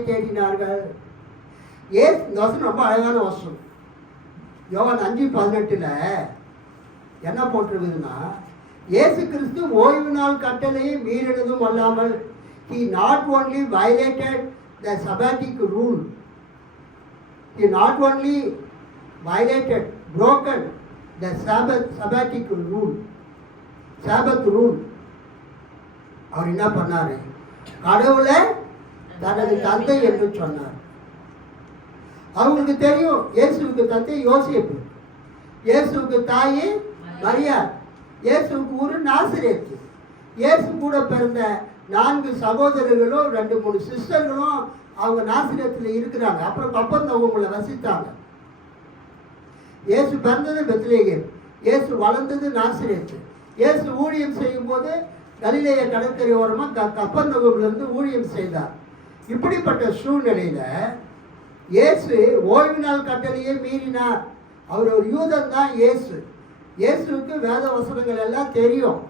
தேடினார்கள். இந்த வசனம் ரொம்ப அழகான வசனம். யோவான் 5:18 என்ன போட்டிருக்குதுன்னா, இயேசு கிறிஸ்து ஓய்வு நாள் கட்டளையை மீறினதும் அல்லாமல் he not only violated the sabbatic rule, he not only broken the sabbatic rule, sabbath rule. அவர் என்ன பண்ணாரு, கடவுளை தனது தந்தை என்று சொன்னார். அவங்களுக்கு தெரியும் இயேசுவுக்கு தந்தை யோசேப்பு, இயேசுவுக்கு தாய் மரியாள், இயேசுவுக்கு ஊரு நாசரேத்து. இயேசு கூட பிறந்த 4 சகோதரர்களும் 2-3 சிஸ்டர்களும் அவங்க நாசரேத்தில் இருக்கிறாங்க. அப்புறம் கப்பர்நகூம்ல வசித்தாங்க. இயேசு பிறந்தது பெத்லகேம், இயேசு வளர்ந்தது நாசரேத்து. இயேசு ஊழியம் செய்யும் போது கலிலேய கடற்கரை ஓரமாக கப்பர்நகூம்ல இருந்து ஊழியம் செய்தார். இப்படிப்பட்ட சூழ்நிலையில இயேசு ஓய்வு நாள் கட்டளையே மீறினார். அவர் ஒரு யூதன் தான் இயேசு. இயேசுக்கு வேத வசனங்கள் எல்லாம் தெரியும்.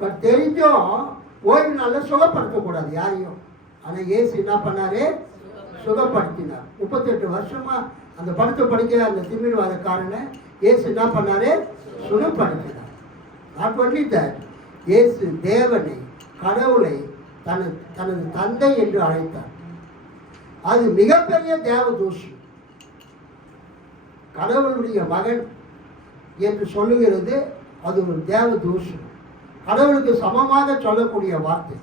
பட் தெரிஞ்சும் ஓய்வு நாளில் சுகப்படுத்தக்கூடாது யாரையும். ஆனால் இயேசு என்ன பண்ணாரு, சுகப்படுத்தினார். 38 வருஷமா அந்த படுக்க அந்த திமிழ்வாதக்காரனை இயேசு என்ன பண்ணாரு, சுகப்படுத்தினார். நாட் ஒன்லி தட், இயேசு தேவனை கடவுளை தனது தந்தை என்று அழைத்தார். அது மிகப்பெரிய தேவ தூஷம். கடவுளுடைய மகன் என்று சொல்லுகிறது அது ஒரு தேவ தூஷம். கடவுளுக்கு சமமாக சொல்லக்கூடிய வார்த்தை.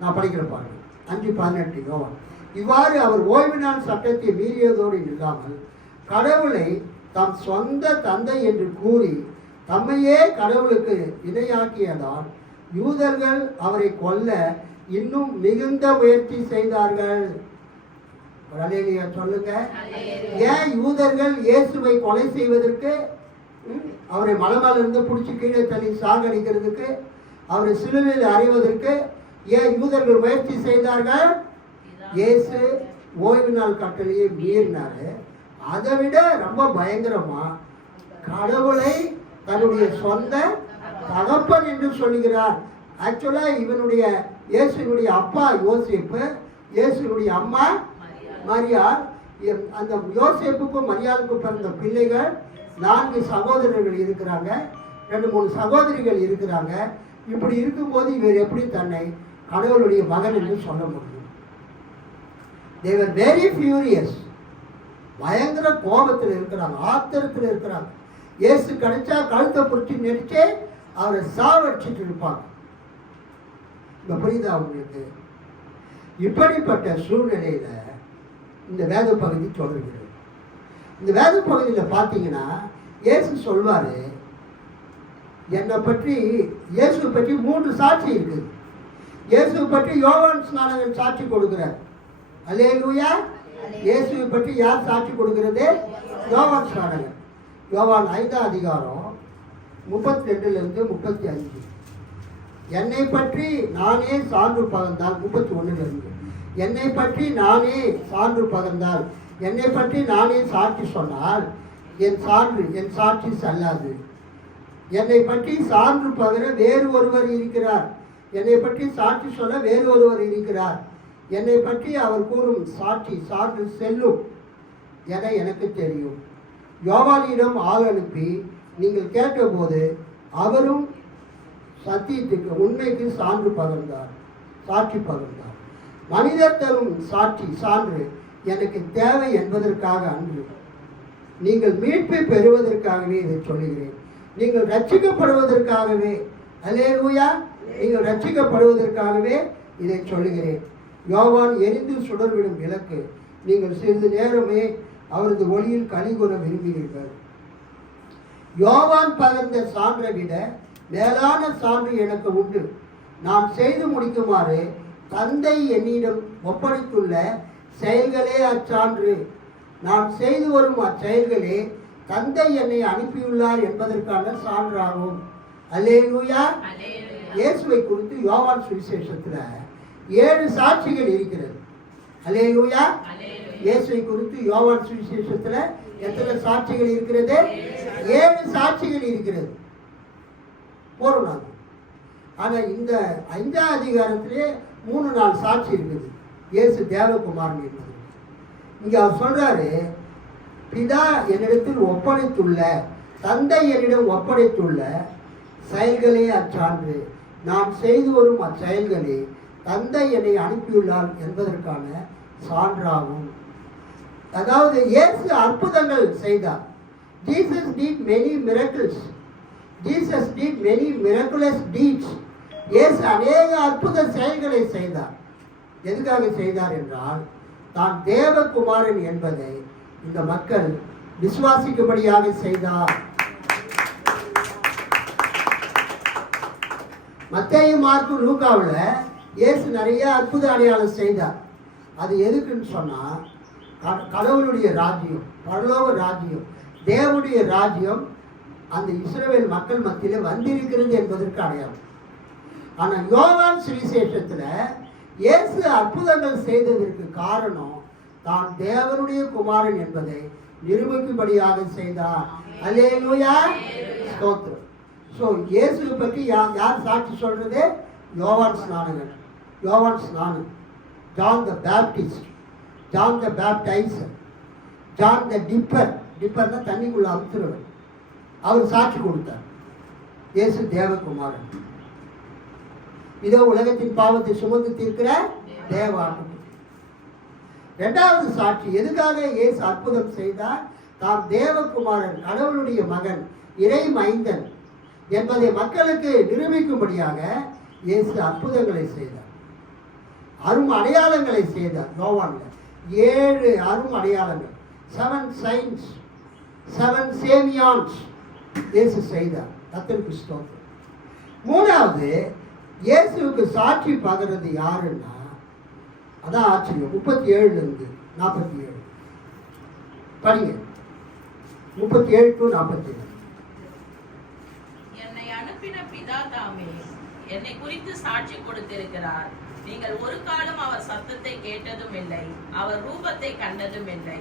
நான் படிக்கிற பாருங்க 5:18 யோவான். இவ்வாறு அவர் ஓய்வு நாள் சட்டத்தை மீறியதோடு இல்லாமல் கடவுளை தம் சொந்த தந்தை என்று கூறி தம்மையே கடவுளுக்கு இணையாக்கியதால் யூதர்கள் அவரை கொல்ல இன்னும் மிகுந்த முயற்சி செய்தார்கள். சொல்லுங்க, ஏன் யூதர்கள் இயேசுவை கொலை செய்வதற்கு, அவரை மலைமேல இருந்து பிடிச்சி கீழே தள்ளி சாகடிக்கிறதுக்கு, அவரை சிலுவையில் அறைவதற்கு ஏன் யூதர்கள் முயற்சி செய்தார்கள்? இயேசு ஓய்வு நாள் கட்டளையை மீறினாரு. அதை விட ரொம்ப பயங்கரமா கடவுளை தன்னுடைய சொந்த தகப்பன் என்று சொல்லுகிறார். ஆக்சுவலா இயேசுனுடைய அப்பா யோசேப்பு, இயேசுனுடைய அம்மா மரியாள். அந்த யோசேப்புக்கும் மரியாளுக்கும் பிறந்த பிள்ளைகள் 4 சகோதரர்கள் இருக்கிறாங்க, 2-3 சகோதரிகள் இருக்கிறாங்க. இப்படி இருக்கும்போது இவர் எப்படி தன்னை கடவுளுடைய மகன் என்று சொல்ல முடியும்? they were very furious. பயங்கர கோபத்தில் இருக்கிறாங்க, ஆத்திரத்தில் இருக்கிறாங்க. இயேசு கிடைச்சா கழுத்தை புடிச்சு நெரிச்சு அவரை சாவடிச்சிட்டு இருப்பாங்க. இப்ப புரியுதா உங்களுக்கு? இப்படிப்பட்ட சூழ்நிலையில இந்த வேத பகுதி தொடர்கிறது. இந்த வேத பகுதியில் பார்த்தீங்கன்னா இயேசு சொல்வார், என்னை பற்றி இயேசுவை பற்றி 3 சாட்சி இருக்குது. இயேசுவை பற்றி யோவான் ஸ்நானகன் சாட்சி கொடுக்கிறார். அல்லேலூயா. இயேசுவை பற்றி யார் சாட்சி கொடுக்கிறது? யோவான் ஸ்நானகன். யோவான் 5ஆம் அதிகாரம் 32லிருந்து 35. என்னை பற்றி நானே சான்று பகர்ந்தால் 31லிருந்து, என்னை பற்றி நானே சான்று பகர்ந்தால், என்னை பற்றி நானே சாட்சி சொன்னால் என் சாட்சி செல்லாது. என்னை பற்றி சான்று பகர வேறு ஒருவர் இருக்கிறார், என்னை பற்றி சாட்சி சொல்ல வேறு ஒருவர் இருக்கிறார். என்னை பற்றி அவர் கூறும் சான்று செல்லும் என எனக்கு தெரியும். யோவானிடம் ஆள் அனுப்பி நீங்கள் கேட்டபோது அவரும் சத்தியத்துக்கு உண்மைக்கு சாட்சி பகர்ந்தார். மனிதர் தரும் சான்று எனக்கு தேவை என்பதற்காக அன்று, நீங்கள் மீட்பை பெறுவதற்காகவே இதை சொல்லுகிறேன். நீங்கள் ரட்சிக்கப்படுவதற்காகவே, அல்லேலூயா, நீங்கள் ரட்சிக்கப்படுவதற்காகவே இதை சொல்லுகிறேன். யோவான் எரிந்து சுடர்விடும் விளக்கு, நீங்கள் சிறிது நேரமே அவரது ஒளியில் கலிகூற விரும்புகிறீர்கள். யோவான் பகர்ந்த சான்றை விட மேலான சான்று எனக்கு உண்டு. நான் செய்து முடிக்குமாறு தந்தை என்னிடம் ஒப்படைத்துள்ள செயல்களே அச்சான்று. நான் செய்து வரும் அச்செயல்களே தந்தை என்னை அனுப்பியுள்ளார் என்பதற்கான சான்றாகும். அல்லேலூயா. இயேசுவை குறித்து யோவான் சுவிசேஷத்தில் 7 சாட்சிகள் இருக்கிறது. அல்லேலூயா. இயேசுவை குறித்து யோவான் சுவிசேஷத்தில் எத்தனை சாட்சிகள் இருக்கிறது? 7 சாட்சிகள் இருக்கிறது. போறோம். ஆனால் இந்த 5ஆம் அதிகாரத்திலே 3-4 சாட்சி இருக்குது. இயேசு தேவகுமாரன் என்பது. இங்கே அவர் சொல்றாரு, பிதா என்னிடத்தில் ஒப்படைத்துள்ள, தந்தை என்னிடம் ஒப்படைத்துள்ள செயல்களே அச்சான்று. நான் செய்து வரும் அச்செயல்களே தந்தை என்னை அனுப்பியுள்ளார் என்பதற்கான சான்றாகும். அதாவது இயேசு அற்புதங்கள் செய்தார். Jesus did many miracles. Jesus did many miraculous deeds. இயேசு அநேக அற்புத செயல்களை செய்தார். எதுக்காக செய்தார் என்றால், தான் தேவகுமாரன் என்பதை இந்த மக்கள் விசுவாசிக்கும்படியாக செய்தார். மத்தேயு, மார்க்கு, லூக்காவில் இயேசு நிறைய அற்புத அடையாளம் செய்தார். அது எதுக்குன்னு சொன்னால், கடவுளுடைய ராஜ்யம், பரலோக ராஜ்யம், தேவனுடைய ராஜ்யம் அந்த இஸ்ரவேல் மக்கள் மத்தியில் வந்திருக்கிறது என்பதற்கு அடையாளம். ஆனால் யோவான் சுவிசேஷத்தில் இயேசு அற்புதங்கள் செய்ததற்கு காரணம் தான் தேவனுடைய குமாரன் என்பதை நிரூபிக்கும்படியாக செய்தார். அல்லேலூயா. ஸ்தோத்திரம். ஸோ இயேசுவை பற்றி யார் சாட்சி சொல்றது? யோவான் ஸ்நானகன், யோவான் ஸ்நானன், John the Baptist, John the baptizer, John the dipper. டிப்பர்னா தண்ணிக்குள்ள அமுத்துறவர். அவர் சாட்சி கொடுத்தார், இயேசு தேவகுமாரன், இதோ உலகத்தின் பாவத்தை சுமந்து தீர்க்கிற தேவாட்டம். 2வது சாட்சி, எதுக்காக இயேசு அற்புதம் செய்தார்? தாம் தேவகுமாரன், கடவுளுடைய மகன், இறை மைந்தன் என்பதை மக்களுக்கு நிரூபிக்கும்படியாக இயேசு அற்புதங்களை செய்தார், அரும் அடையாளங்களை செய்தார். யோவான்ல 7 அரும் அடையாளங்கள், 7 சைன்ஸ், 7 சேமியான்ஸ் இயேசு செய்தார். கர்த்தருக்கு ஸ்தோத்திரம். 3வது, இயேசுவுக்கு சாட்சி பகர்றது யாருன்னா, அதான் ஆச்சரியம். 37லிருந்து 47 படிங்க. 37 to 47. என்னை அனுப்பின பிதா தாமே என்னை குறித்து சாட்சி கொடுத்திருக்கிறார். நீங்கள் ஒரு காலம் அவர் சத்தத்தை கேட்டதும் இல்லை, அவர் ரூபத்தை கண்டதும் இல்லை.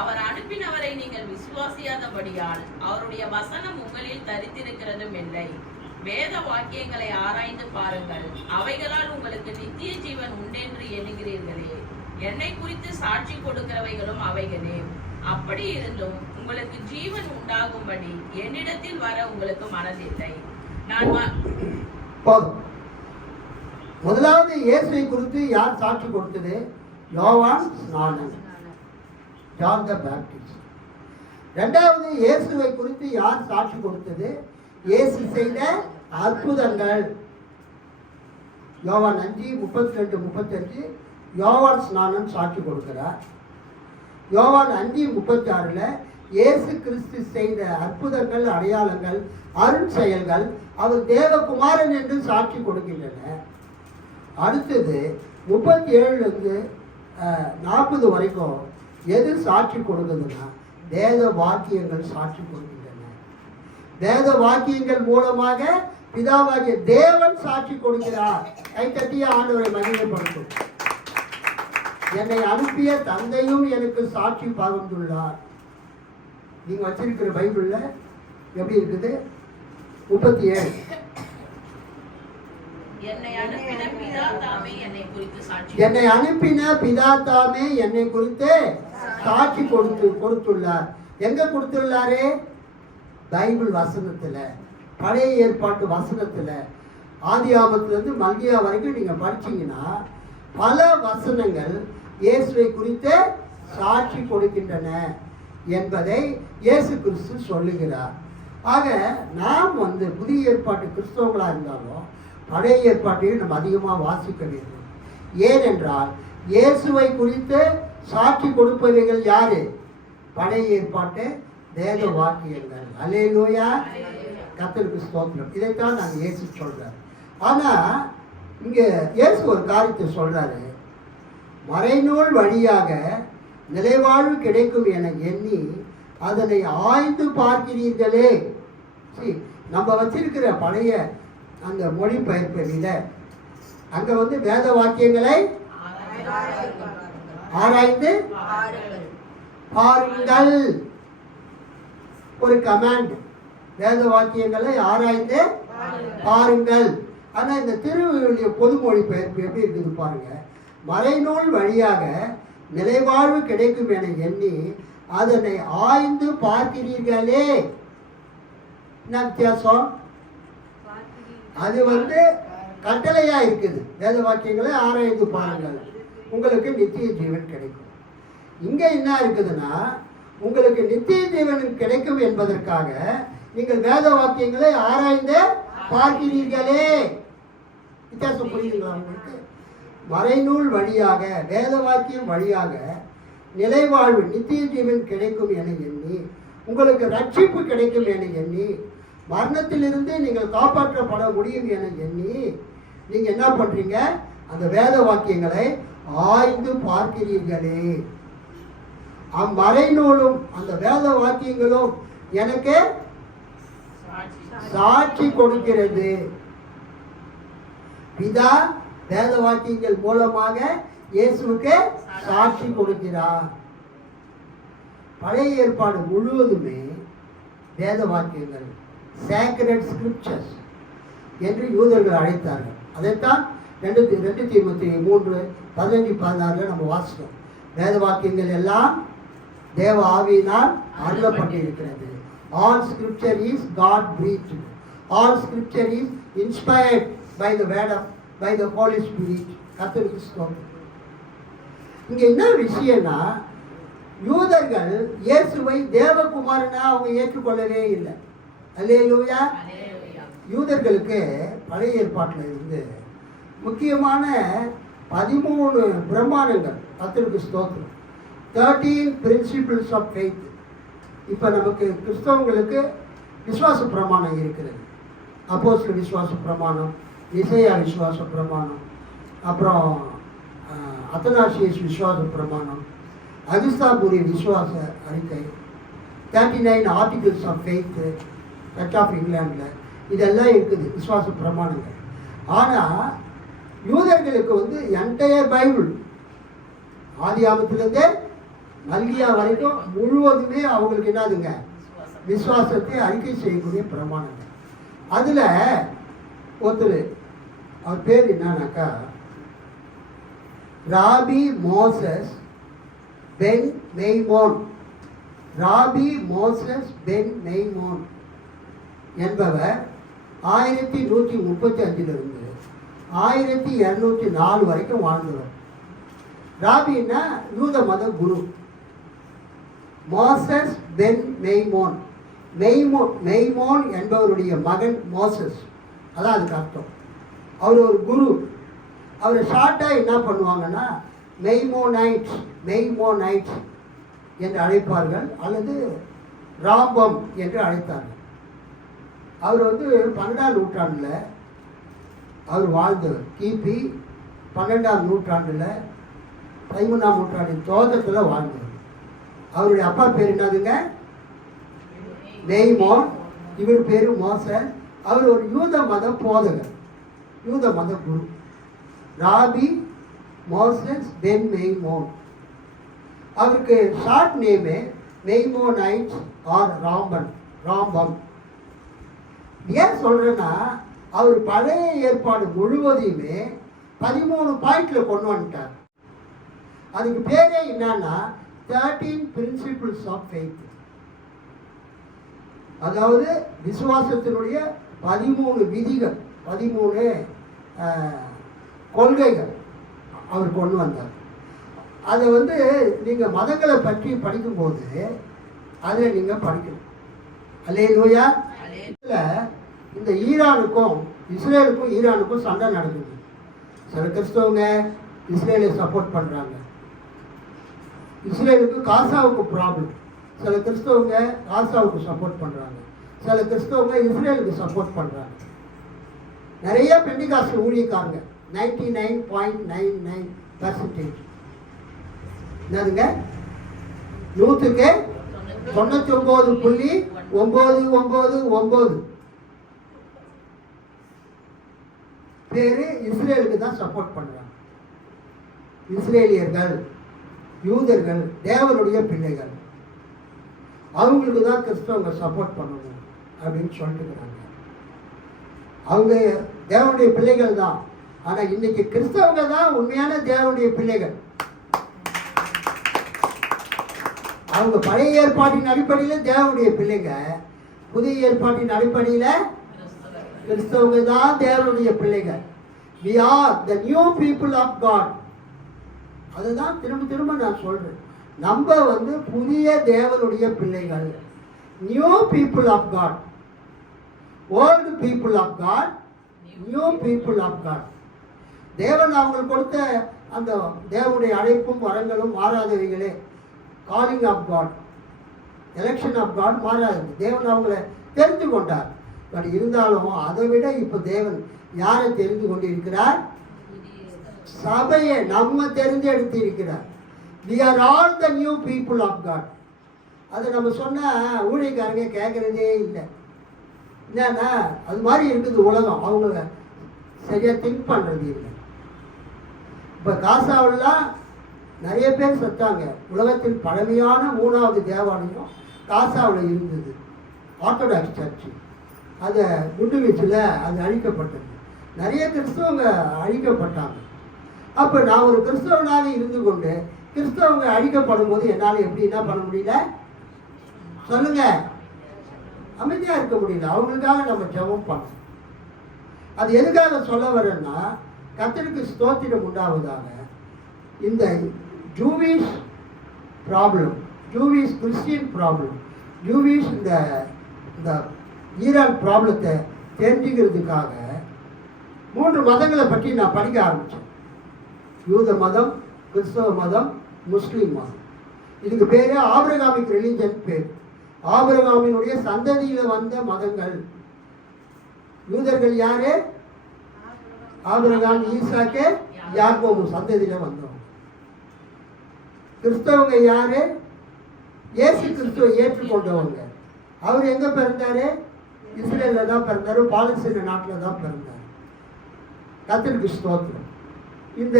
அவர் அனுப்பினவரை நீங்கள் விசுவாசியாதபடியால் அவருடைய வசனம் உங்களில் தரித்திருக்கிறதும் இல்லை. வேத வாக்கியங்களை ஆராய்ந்து பாருங்கள், அவைகளால் உங்களுக்கு நித்திய ஜீவன் உண்டென்று எண்ணுகிறீர்களே. என்னை குறித்து சாட்சி கொடுக்கிறவைகளும் அவைகளே. அப்படி இருந்தும் உங்களுக்கு ஜீவன் உண்டாகும்படி என்னிடத்தில் வர உங்களுக்கு மனதில்லை. நான் முதலாவது இயேசுவை குறித்து யார் சாட்சி கொடுத்தது? யோவான் ஸ்நானன், ஜான் த பேப்டிஸ்ட். 2வது இயேசுவை குறித்து யார் சாட்சி கொடுத்தது? இயேசு செய்த அற்புதங்கள். யோவான் 5:32-35 யோவான் ஸ்நானன் சாட்சி கொடுக்கிறார். யோவான் 5:36 இயேசு கிறிஸ்து செய்த அற்புதங்கள், அடையாளங்கள், அருள் செயல்கள் அவர் தேவகுமாரன் என்று சாட்சி கொடுக்கின்றன. அடுத்தது 37 40 வரைக்கும் எது சாட்சி கொடுக்குதுன்னா வேத வாக்கியங்கள் சாட்சி கொடுக்கின்றன. வேத வாக்கியங்கள் மூலமாக பிதாவாகிய தேவன் சாட்சி கொடுக்கிறார். கைத்தட்டிய ஆண்டவரை மகிமைப்படுத்தும். என்னை அனுப்பிய தந்தையும் எனக்கு சாட்சி பகிர்ந்துள்ளார். நீங்க வச்சிருக்கிற பைபிள்ல எப்படி இருக்குது? 37 என்னை அனுப்பின பிதா தாமே என்னை குறித்து சாட்சி கொடுத்துள்ளார். எங்க கொடுத்துள்ளாரு? பைபிள் வசனத்துல, பழைய ஏற்பாட்டு வசனத்துல, ஆதியாகமத்திலிருந்து மல்கியா வரைக்கும் நீங்க படிச்சீங்கன்னா பல வசனங்கள் இயேசுவை குறித்து சாட்சி கொடுக்கின்றன என்பதை இயேசு கிறிஸ்து சொல்லுகிறார். ஆக நாம் புதிய ஏற்பாட்டு கிறிஸ்தவங்களா இருந்தாலும் பழைய ஏற்பாட்டையும் நம்ம அதிகமாக வாசிக்க வேண்டும். ஏனென்றால் இயேசுவை குறித்து சாட்சி கொடுப்பவைகள் யாரு? பழைய ஏற்பாட்டு வேத வாக்கியங்கள். அல்லேலூயா, கர்த்தருக்கு ஸ்தோத்திரம். இதைத்தான் நான் இயேசு சொல்றேன். ஆனா இங்க இயேசு ஒரு காரியத்தை சொல்றாரு. மறைநூல் வழியாக நிலைவாழ்வு கிடைக்கும் என எண்ணி அதனை ஆய்ந்து பார்க்கிறீர்களே. நம்ம வச்சிருக்கிற பழைய அந்த மொழிபெயர்ப்பை விட அங்க வேத வாக்கியங்களை ஆராய்ந்து பாருங்கள். ஒரு கமாண்ட், வேத வாக்கியங்களை ஆராய்ந்து பாருங்கள். ஆனா இந்த திருவிழிய பொது மொழிபெயர்ப்பு எப்படி இருக்குது பாருங்க. மறைநூல் வழியாக நிலைவாழ்வு கிடைக்கும் என எண்ணி அதனை ஆய்ந்து பார்க்கிறீர்களே. என்ன வித்தியாசம்? அது கட்டளையா இருக்குது. வேத வாக்கியங்களை ஆராய்ந்து பாருங்கள், உங்களுக்கு நித்திய ஜீவன் கிடைக்கும். இங்க என்ன இருக்குதுன்னா, உங்களுக்கு நித்திய ஜீவன் கிடைக்கும் என்பதற்காக நீங்கள் வேத வாக்கியங்களை ஆராய்ந்து பார்க்கிறீர்களே. வித்தியாசம் புரியுதுங்களா உங்களுக்கு? மறைநூல் வழியாக, வேத வாக்கியம் வழியாக நிலைவாழ்வு, நித்திய ஜீவன் கிடைக்கும் என எண்ணி, உங்களுக்கு ரட்சிப்பு கிடைக்கும் என எண்ணி, மரணத்திலிருந்து நீங்கள் காப்பாற்றப்பட முடியும் என எண்ணி நீங்க என்ன பண்றீங்க? அந்த வேத வாக்கியங்களை ஆய்ந்து பார்க்கிறீர்களே. அம்மறைநூலும் அந்த வேத வாக்கியங்களும் எனக்கு சாட்சி கொடுக்கிறது. பிதா வேத வாக்கியங்கள் மூலமாக இயேசுவுக்கு சாட்சி கொடுக்கிறார். பழைய ஏற்பாடு முழுவதுமே வேத வாக்கியங்கள், சேக்ரெட் ஸ்கிரிப்சர்ஸ் என்று யூதர்கள் அழைத்தார்கள். அதைத்தான் 2 தீமோத்தேயு 3:15-16 நம்ம வாசித்தோம். வேத வாக்கியங்கள் எல்லாம் தேவ ஆவியினால் அருளப்பட்டிருக்கிறது. All scripture is God breathed. All scripture is inspired by the Holy Spirit. கர்த்தருக்கு ஸ்தோத்திரம். இங்க என்ன விஷயம்னா, யூதர்கள் இயேசுவை தேவகுமாரனா அவங்க ஏற்றுக்கொள்ளவே இல்லை. அல்லேலூயா. யூதர்களுக்கு பழைய ஏற்பாட்டில் இருந்து முக்கியமான 13 பிரமாணங்கள். கர்த்தருக்கு ஸ்தோத்திரம். 13 பிரின்சிபிள்ஸ் ஆஃப் ஃபெய்த். இப்போ நமக்கு கிறிஸ்தவங்களுக்கு விசுவாச பிரமாணம் இருக்கிறது. அப்போஸ்தலர் விசுவாச பிரமாணம், இசையா விசுவாச பிரமாணம், அப்புறம் அத்தனாசியஸ் விசுவாச பிரமாணம், அகிஸ்தாபுரி விசுவாச அறிக்கை, 39 articles of faith, church of இங்கிலாண்டில் இதெல்லாம் இருக்குது விசுவாச பிரமாணங்கள். ஆனால் யூதர்களுக்கு என்டையர் பைபிள் ஆதியாகமத்திலிருந்து மல்கியா வரைக்கும் முழுவதுமே அவங்களுக்கு என்னதுங்க? விசுவாசத்தை அறிக்கை செய்யக்கூடிய பிரமாணங்கள். அதில் ஒருத்தர், அவர் பேர் என்னன்னாக்கா Rabbi Moses Ben Maimon. Rabbi Moses Ben Maimon என்பவர் 1135 1204 வரைக்கும் வாழ்ந்தவர். ராபின்னா யூத மத குரு. Moses Ben மெய்மோன். மெய்மோன் என்பவருடைய மகன் மோசஸ், அதான் அதுக்கு அர்த்தம். அவர் ஒரு குரு. அவர் ஷார்ட்டாக என்ன பண்ணுவாங்கன்னா மெய்மோனைட்ஸ் என்று அழைப்பார்கள், அல்லது ராம்பம் என்று அழைத்தார்கள். அவர் 12ஆம் நூற்றாண்டில் அவர் வாழ்ந்தவர். கிபி 12ஆம் நூற்றாண்டில் 13ஆம் நூற்றாண்டின் துவக்கத்தில் வாழ்ந்தவர். அவருடைய அப்பா பேர் என்னதுங்க? மெய்மோன். இவர் பேர் மோசஸ். அவர் ஒரு யூத மத போதகர், யூத மத குரு. Rabbi Moses Ben Maimon. அவருக்கு short name Maimonides or Rambam. ஏன் சொல்றேன்னா, அவர் பழைய ஏற்பாடு முழுவதையுமே 13 பாயிண்ட்ல கொண்டு வந்துட்டார். அதுக்கு பேரே என்னன்னா 13 பிரின்சிபிள்ஸ் ஆஃப் ஃபெய்த். அதாவது விசுவாசத்தினுடைய 13 விதிகள், 13 கொள்கைகள் அவர் கொண்டு வந்தார். அதை நீங்கள் மதங்களை பற்றி படிக்கும்போது அதை நீங்கள் படிக்கணும். அல்லேலூயா. இந்த ஈரானுக்கும் ஈரானுக்கும் சண்டை நடக்குது. சில கிறிஸ்தவங்க இஸ்ரேலை சப்போர்ட் பண்ணுறாங்க. இஸ்ரேலுக்கு காசாவுக்கு ப்ராப்ளம். சில கிறிஸ்தவங்க காசாவுக்கு சப்போர்ட் பண்ணுறாங்க. சில கிறிஸ்தவங்க இஸ்ரேலுக்கு சப்போர்ட் பண்ணுறாங்க. நிறைய பெண்டிகாஸ்ட் ஊழியக்காரங்க 99.99% என்னதுங்க, 100க்கு 99.999 பேரு இஸ்ரேலுக்கு தான் சப்போர்ட் பண்றாங்க. இஸ்ரேலியர்கள், யூதர்கள், தேவனுடைய பிள்ளைகள், அவங்களுக்கு தான் கிறிஸ்தவங்க சப்போர்ட் பண்ணணும் அப்படின்னு சொல்லிட்டுக்கிறாங்க. அவங்க தேவனுடைய பிள்ளைகள் தான். ஆனா இன்னைக்கு கிறிஸ்தவங்க தான் உண்மையான தேவனுடைய பிள்ளைகள். அவங்க பழைய ஏற்பாட்டின் அடிப்படையில் தேவனுடைய பிள்ளைங்க, புதிய ஏற்பாட்டின் அடிப்படையில் கிறிஸ்தவங்க தான் தேவனுடைய பிள்ளைகள். We are the new people of God. அதுதான் திரும்ப நான் சொல்றேன். நம்ம புதிய தேவனுடைய பிள்ளைகள், new people of God. Old people of God, new people of God. தேவன் அவங்களுக்கு கொடுத்த அந்த தேவனுடைய அழைப்பும் வரங்களும் மாறாதவைகளே. Calling of God, election of God மாறாது. தேவன் அவங்கள தெரிந்து கொண்டார். பட் இருந்தாலும் அதை விட இப்போ தேவன் யாரை தெரிந்து கொண்டிருக்கிறார்? சபையை நம்ம தெரிந்தெடுத்து இருக்கிறார். We are all the new people of God. அதை நம்ம சொன்னால் ஊழியக்காரங்க கேட்குறதே இல்லை. என்னன்னா அது மாதிரி இருக்குது உலகம். அவங்க சரியாக திங்க் பண்ணுறது இல்லை. இப்போ காசாவிலாம் நிறைய பேர் செத்தாங்க. உலகத்தில் பழமையான 3வது தேவாலயம் காசாவில் இருந்தது, ஆர்த்தடாக்ஸ் சர்ச்சு. அதை குண்டு வீச்சில் அது அழிக்கப்பட்டது. நிறைய கிறிஸ்தவங்க அழிக்கப்பட்டாங்க. அப்போ நான் ஒரு கிறிஸ்தவனாக இருந்து கொண்டு கிறிஸ்தவங்க அழிக்கப்படும் போது என்னால் எப்படி என்ன பண்ண முடியல? சொல்லுங்க. அமைதியாக இருக்க முடியல. அவங்களுக்காக நம்ம ஜெபம் பண்ணோம். அது எதுக்காக சொல்ல வரேன்னா, கர்த்தருக்கு ஸ்தோத்திரம் உண்டாவதாக. இந்த Jewish problem, Jewish Christian problem, Jewish இந்த ஈரான் ப்ராப்ளத்தை தெரிஞ்சுக்கிறதுக்காக 3 மதங்களை பற்றி நான் படிக்க ஆரம்பித்தேன். யூத மதம், கிறிஸ்தவ மதம், முஸ்லீம் மதம். இதுக்கு பேர் ஆபிரகாமிக் ரிலிஜன் பேர். ஆபிரகாமினுடைய சந்ததியில் வந்த மதங்கள். யூதர்கள் யாரு? ஆபிரகாம், ஈசாக்கு, யாக்கோபு சந்ததியில் வந்தவங்க. கிறிஸ்தவங்க யாரு? இயேசு கிறிஸ்துவை ஏற்றுக்கொண்டவங்க. அவர் எங்க பிறந்தாரு? இஸ்ரேல்ல தான் பிறந்தாரு, பாலஸ்தீன நாட்டில் தான் பிறந்தார். கர்த்தருக்கு ஸ்தோத்திரம். இந்த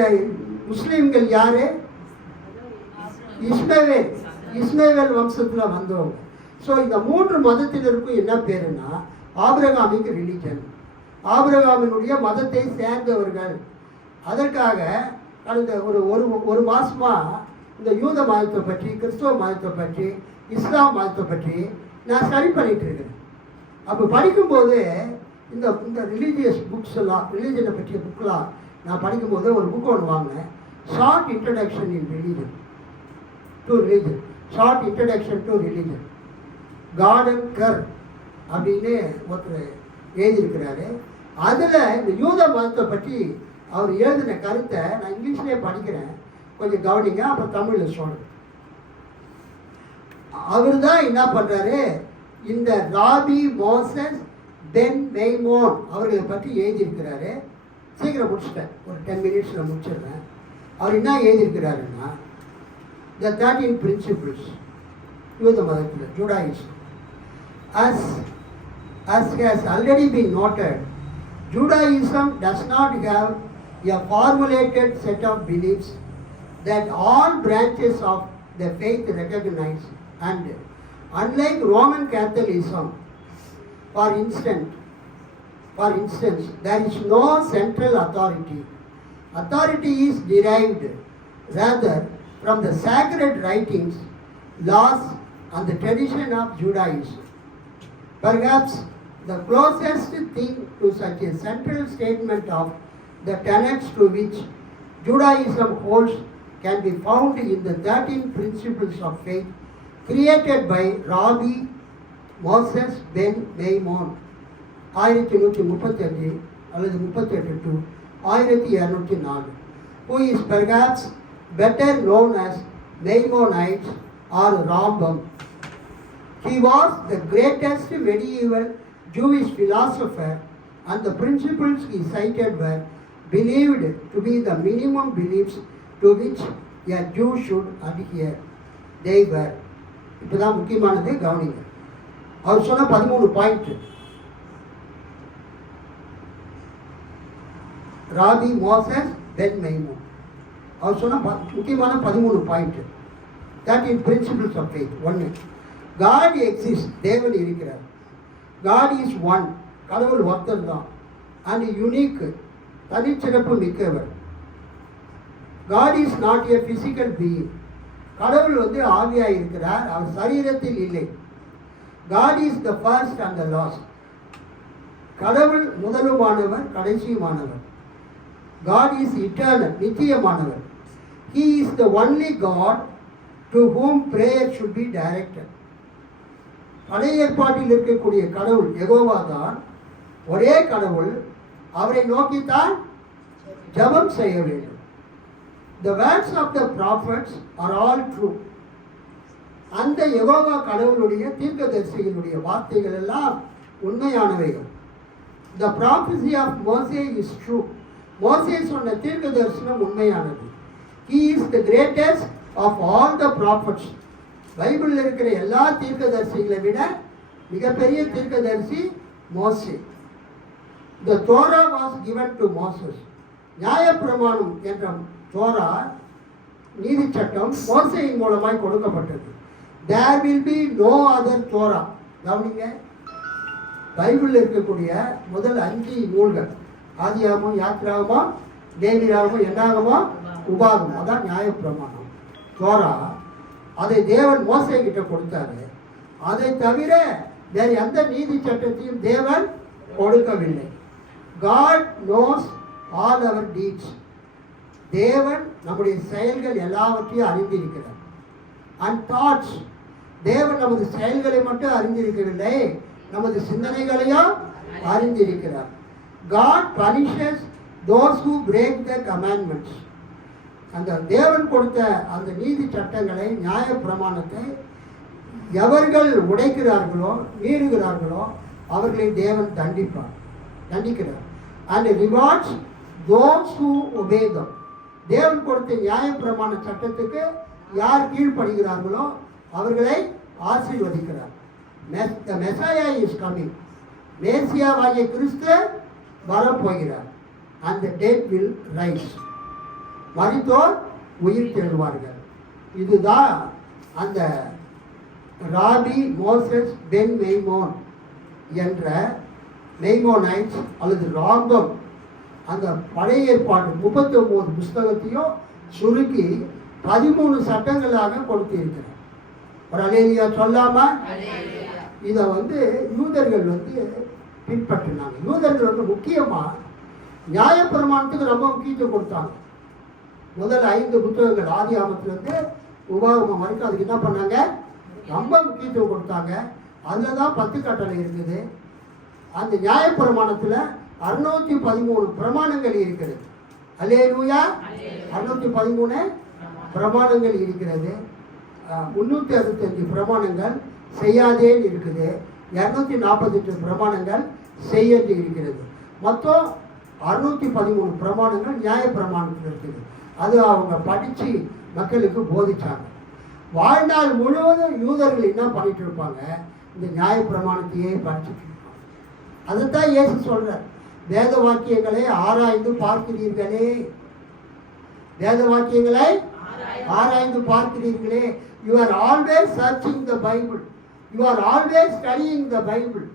முஸ்லீம்கள் யாரு? இஸ்மவேல் வம்சத்தில் வந்தவங்க. ஸோ இந்த 3 மதத்தினருக்கும் என்ன பேருன்னா ஆபிரகாமிக் ரிலிஜன், ஆபிரகாமினுடைய மதத்தை சேர்ந்தவர்கள். அதற்காக கடந்த ஒரு மாசமா இந்த யூத மதத்தை பற்றி, கிறிஸ்தவ மதத்தை பற்றி, இஸ்லாம் மதத்தை பற்றி நான் ஸ்டடி பண்ணிட்டு இருக்கிறேன். அப்போ படிக்கும்போது இந்த ரிலீஜியஸ் புக்ஸ் எல்லாம், ரிலீஜனை பற்றிய புக்கெலாம் நான் படிக்கும்போது ஒரு புக் ஒன்று வாங்கினேன். Short introduction in religion to religion, short introduction to religion, Gordon Kerr அப்படின்னு ஒருத்தர் எழுதியிருக்கிறாரு. அதில் இந்த யூத மதத்தை பற்றி அவர் எழுதின கருத்தை நான் இங்கிலீஷ்லேயே படிக்கிறேன், கொஞ்சம் கவனிங்க, அப்புறம் தமிழில் சொல்கிறேன். அவர் தான் என்ன பண்ணுறாரு, இந்த ராபி மோசஸ் பென் மெய்மோன் அவர்களை பற்றி எழுதியிருக்கிறாரு. சீக்கிரம் முடிச்சிட்டேன், ஒரு 10 மினிட்ஸில் முடிச்சிடுறேன். அவர் என்ன எழுதியிருக்கிறாருன்னா, த 13 பிரின்சிபிள்ஸ் யூத மதத்தில் Judaism. As has already been noted, Judaism does not have a formulated set of beliefs that all branches of the faith recognize, and unlike Roman Catholicism, for instance, there is no central authority. Authority is derived rather from the sacred writings, laws, and the tradition of Judaism. Perhaps the closest thing to such a central statement of the tenets to which Judaism holds can be found in the 13 principles of faith created by Rabbi Moses Ben Maimon 1135 அல்லது 38 to 1204, who is perhaps better known as Maimonides or Rambam. He was the greatest medieval Jewish philosopher, and the principles he cited were believed to be the minimum beliefs to which a Jew should adhere. They were, இப்போதான் முக்கியமானது கவனிங்க. அவர் சொன்ன 13 பாயிண்ட், ராபி மோசஸ் பென் மெய்மோன் அவர் சொன்ன முக்கியமான 13 point. 13 principles of faith. 1, God exists, தேவன் இருக்கிறார். God is one, கடவுள் ஒருத்தர் தான். and unique, தனிச்சிறப்பு மிக்கவர். God is not a physical being, கடவுள் ஆவியாக இருக்கிறார், அவர் சரீரத்தில் இல்லை. God is the first and the last, கடவுள் முதலுமானவர் கடைசியுமானவர். God is eternal, நித்தியமானவர். He is the only God to whom prayer should be directed. பழைய ஏற்பாட்டில் இருக்கக்கூடிய கடவுள் யெகோவா தான், ஒரே கடவுள், அவரை நோக்கித்தான் ஜெபம் செய்ய வேண்டும். The words of the prophets are all true. அந்த யெகோவா கடவுளுடைய தீர்க்கதரிசிகளுடைய வார்த்தைகள் எல்லாம் உண்மையானவைகள். The prophecy of Moses is true. மோசே சொன்ன தீர்க்க தரிசனம் உண்மையானது. He is the greatest of all the prophets. பைபிளில் இருக்கிற எல்லா தீர்க்கதரிசிகளை விட மிகப்பெரிய தீர்க்கதரிசி மோசே. The Torah was given to Moses. நியாயப்பிரமாணம் என்ற தோரா நீதி சட்டம் மோசேயின் மூலமாய் கொடுக்கப்பட்டது. There will be no other Torah. கவனிங்க, பைபிளில் இருக்கக்கூடிய முதல் 5 நூல்கள், ஆதியாகமம், யாத்திராகமம், லேவியராகமம், என்னாகமம், உபாகமம், அதான் நியாயப்பிரமாணம் தோரா. அதை தேவன் மோசே கிட்ட கொடுத்தாரு. அதை தவிர வேறு எந்த நீதி சட்டத்தையும் தேவன் கொடுக்கவில்லை. God knows all our deeds. தேவன் நம்முடைய செயல்கள் எல்லாவற்றையும் அறிந்திருக்கிறார். And thoughts, தேவன் நமது செயல்களை மட்டும் அறிந்திருக்கவில்லை, நமது சிந்தனைகளையும் அறிந்திருக்கிறார். God punishes those who break the commandments. அந்த தேவன் கொடுத்த அந்த நீதி சட்டங்களை, நியாய பிரமாணத்தை எவர்கள் உடைக்கிறார்களோ, மீறுகிறார்களோ அவர்களை தேவன் தண்டிக்கிறார். And rewards those who obey them. தேவன் கொடுத்த நியாய பிரமாண சட்டத்துக்கு யார் கீழ்ப்படுகிறார்களோ அவர்களை ஆசீர்வதிக்கிறார். The Messiah is coming. மேசியாவாகிய கிறிஸ்து வரப்போகிறார். And the dead will rise. மரித்தோர் உயிர் தெழுவார்கள். இதுதான் அந்த ராபி மோசஸ் பென் மெய்மோன் என்ற மெய்மோனைட்ஸ் அல்லது ராம்பம் அந்த பழைய ஏற்பாடு 39 புஸ்தகத்தையும் சுருக்கி 13 சட்டங்களாக கொடுத்திருக்கிறார். ஒரு அல்லேலூயா சொல்லாம இதை யூதர்கள் பின்பற்றினாங்க. யூதர்கள் முக்கியமாக நியாயப்பிரமாணத்துக்கு ரொம்ப முக்கியத்துவம் கொடுத்தாங்க. முதல் 5 புத்தகங்கள் ஆதியாகமத்திலிருந்து உபாகமம் வரைக்கும் அதுக்கு என்ன பண்ணாங்க, ரொம்ப முக்கியத்துவம் கொடுத்தாங்க. அதில் தான் 10 கட்டளை இருக்குது. அந்த நியாயப்பிரமாணத்தில் 613 பிரமாணங்கள் இருக்கிறது. அல்லேலூயா, 613 பிரமாணங்கள் இருக்கிறது. 365 பிரமாணங்கள் செய்யாதேன்னு இருக்குது, 248 பிரமாணங்கள் செய்யது இருக்கிறது. மொத்தம் 613 பிரமாணங்கள் நியாய பிரமாணத்தில் இருக்குது. அது அவங்க படித்து மக்களுக்கு போதிச்சாங்க. வாழ்நாள் முழுவதும் யூதர்கள் என்ன பண்ணிட்டு இருப்பாங்க, இந்த நியாய பிரமாணத்தையே படிச்சுட்டு இருப்பாங்க. அதைத்தான் இயேசு சொல்றார், வேத வாக்கியங்களை ஆராய்ந்து பார்க்கிறீர்களே, வேத வாக்கியங்களை ஆராய்ந்து பார்க்கிறீர்களே. You are always searching the Bible, you are always studying the Bible.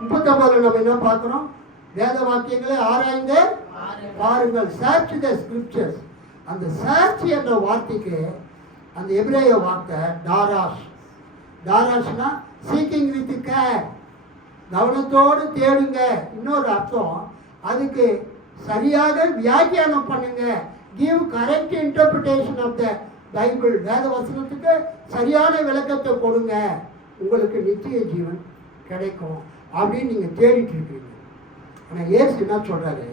39 நம்ம என்ன பார்க்கிறோம், வேத வாக்கியங்களை ஆராய்ந்து பாருங்கள், சர்ச் த ஸ்கிரிப்சர்ஸ். அந்த சர்ச் என்ற வார்த்தைக்கு அந்த எபிரேய வார்த்தை டாராஷ். டாராஷ்னா சீக்கிங் வித் கேர், கவனத்தோடு தேடுங்க. இன்னொரு அர்த்தம் அதுக்கு சரியாக வியாக்கியானம் பண்ணுங்க, give correct interpretation of the Bible. வேத வசனத்துக்கு சரியான விளக்கத்தை கொடுங்க, உங்களுக்கு நித்திய ஜீவன் கிடைக்கும் அப்படின்னு நீங்கள் தேடிட்டு இருக்கீங்க. ஆனால் இயேசு என்ன சொல்கிறாரு,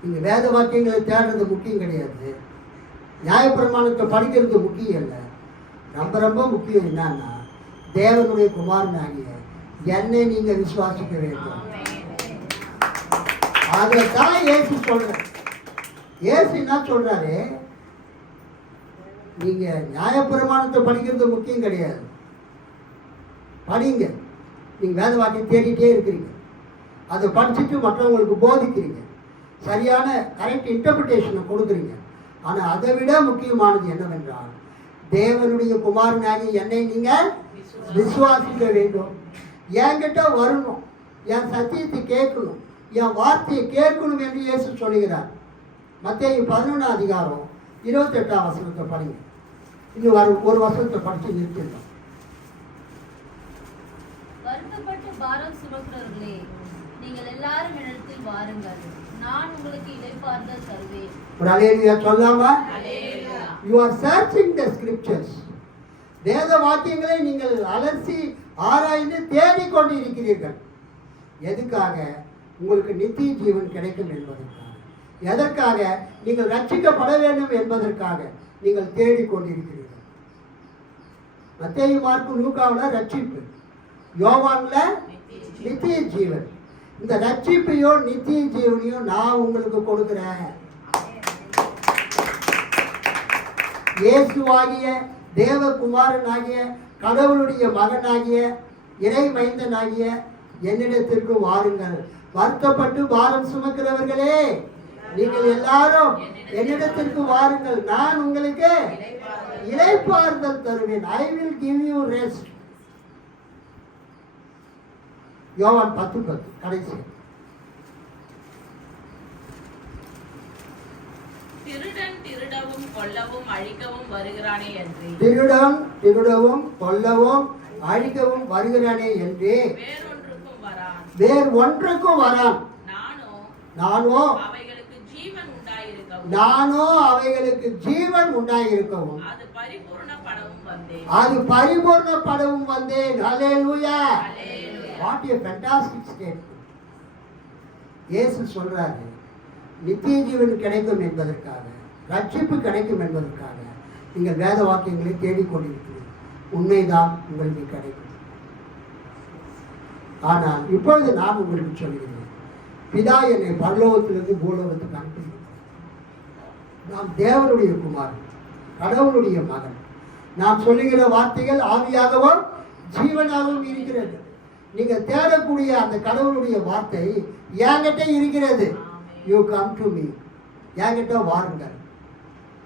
நீங்கள் வேத வாக்கியங்களை தேடுறது முக்கியம் கிடையாது, நியாயப்பிரமாணத்தை படிக்கிறது முக்கியம் இல்லை. ரொம்ப ரொம்ப முக்கியம் என்னன்னா, தேவனுடைய குமாரனாகிய என்னை நீங்கள் விசுவாசிக்க வேண்டும். அதைத்தான் இயேசு சொல்றாரு. இயேசு என்ன சொல்றாரு, நீங்க நியாயப்பிரமாணத்தை படிக்கிறது முக்கியம் கிடையாது, படிங்க. நீங்க வேத வாக்கியம் தேடிட்டே இருக்கிறீங்க, அதை படிச்சுட்டு மற்றவங்களுக்கு போதிக்கிறீங்க, சரியான கரெக்ட் இன்டர்பிரிட்டேஷனை கொடுக்குறீங்க. ஆனால் அதை விட முக்கியமானது என்னவென்றால், தேவனுடைய குமாரனாகி என்னை நீங்கள் விசுவாசிக்க வேண்டும். என்கிட்ட வரணும், என் சத்தியத்தை கேட்கணும், என் வார்த்தையை கேட்கணும் என்று இயேசு சொல்லுகிறார். மத்தேயு 11 அதிகாரம் 28 வசனத்தை படிங்க. இன்னும் ஒரு வசனத்தை படித்து நிறுத்திடலாம். வருத்தப்பட்டு பாரம் சுமக்கிறவர்களே, நீங்கள் எல்லாரும் என்னிடத்தில் வாருங்கள், நான் உங்களுக்கு இளைப்பாறுதல் தருவேன். ஒரு அல்லேலூயா சொல்லாமா? You are searching the scriptures. வேத வாக்கியங்களை நீங்கள் அலசி ஆராய்ந்து தேடிக்கொண்டு இருக்கிறீர்கள். எதுக்காக? உங்களுக்கு நித்திய ஜீவன் கிடைக்கும் என்பதற்காக. எதற்காக? நீங்கள் ரட்சிக்கப்பட வேண்டும் என்பதற்காக நீங்கள் தேடிக்கொண்டிருக்கிறீர்கள். மத்தேயு, மார்க்கு, லூக்காவில் ரட்சிப்பு, யோவான்ல நித்திய ஜீவன். இந்த ரட்சிப்பையோ நித்திய ஜீவனையோ நான் உங்களுக்கு கொடுக்கிறேன். இயேசுவாகிய தேவகுமாரனாகிய கடவுளுடைய மகனாகிய இறை மைந்தனாகிய என்னிடத்திற்கு வாருங்கள். வருத்தப்பட்டு பாரம் சுமக்கிறவர்களே, நீங்கள் எல்லாரும் என்னிடத்திற்கு வாருங்கள், நான் உங்களுக்கு இளைப்பாறுதல் தருவேன். I will give you rest. யோவான் 10:10 கடைசி. திருடன் திருடவும் கொல்லவும் அழிக்கவும் வருகிறானே என்று, திருடன் திருடவும் கொல்லவும் அழிக்கவும் வருகிறானே என்று வேறொன்றுக்கும் வரான். வேறு ஒன்றுக்கும் வரான். நானோ அவைகளுக்கு ஜீவன் உண்டாயிருக்கவும், அது பரிபூர்ணப்படவும் வந்தேன். ஹல்லேலூயா. What a fantastic statement. இயேசு சொல்றாரு, நித்திய ஜீவன் கிடைக்கும் என்பதற்காக, ரட்சிப்பு கிடைக்கும் என்பதற்காக நீங்கள் வேத வாக்கியங்களை தேடிக்கொண்டிருக்கிறீர்கள். உண்மைதான், உங்களுக்கு கிடைக்கும். ஆனால் இப்பொழுது நான் உங்களுக்கு சொல்கிறேன், பிதா என்னை பரலோகத்திலிருந்து பூலோகத்துக்கு அனுப்புகிறார். நாம் தேவனுடைய குமாரன், கடவுளுடைய மகன். நாம் சொல்லுகிற வார்த்தைகள் ஆவியாகவும் ஜீவனாகவும் இருக்கிறது. நீங்க தேடக்கூடிய அந்த கடவுளுடைய வார்த்தை என்கிட்ட இருக்கிறது. யூ கம் டு மீ, என்கிட்ட வாருங்கள்,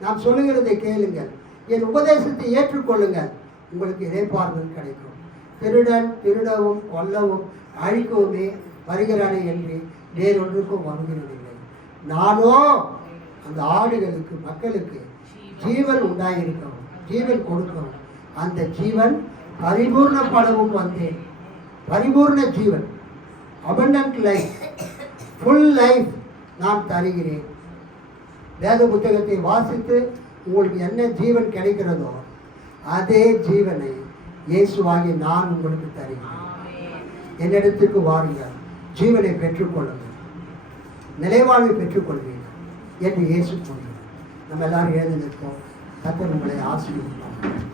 நாம் சொல்லுகிறதை கேளுங்கள், என் உபதேசத்தை ஏற்றுக்கொள்ளுங்கள், உங்களுக்கு இளைப்பாறுதல் கிடைக்கும். திருடன் திருடவும் கொல்லவும் அழிக்கவுமே வருகிறானே என்று வேறொன்றுக்கும் வருகிறதில்லை. நானோ அந்த ஆடுகளுக்கு, மக்களுக்கு ஜீவன் உண்டாயிருக்கவும், ஜீவன் கொடுக்கவும், அந்த ஜீவன் பரிபூர்ணப்படவும் வந்தேன். பரிபூர்ண ஜீவன், abundant life, full life நான் தருகிறேன். வேத புத்தகத்தை வாசித்து உங்களுக்கு என்ன ஜீவன் கிடைக்கிறதோ அதே ஜீவனை இயேசுவாகி நான் உங்களுக்கு தருகிறேன். என்னிடத்துக்கு வாருங்கள், ஜீவனை பெற்றுக்கொள்ளுங்கள், நிலைவாழ்வை பெற்றுக்கொள்வீர்கள் என்று இயேசு சொல்கிறார். நம்ம எல்லாரும் எழுந்து நிற்போம். கர்த்தர் உங்களை ஆசீர்வதிப்பார்.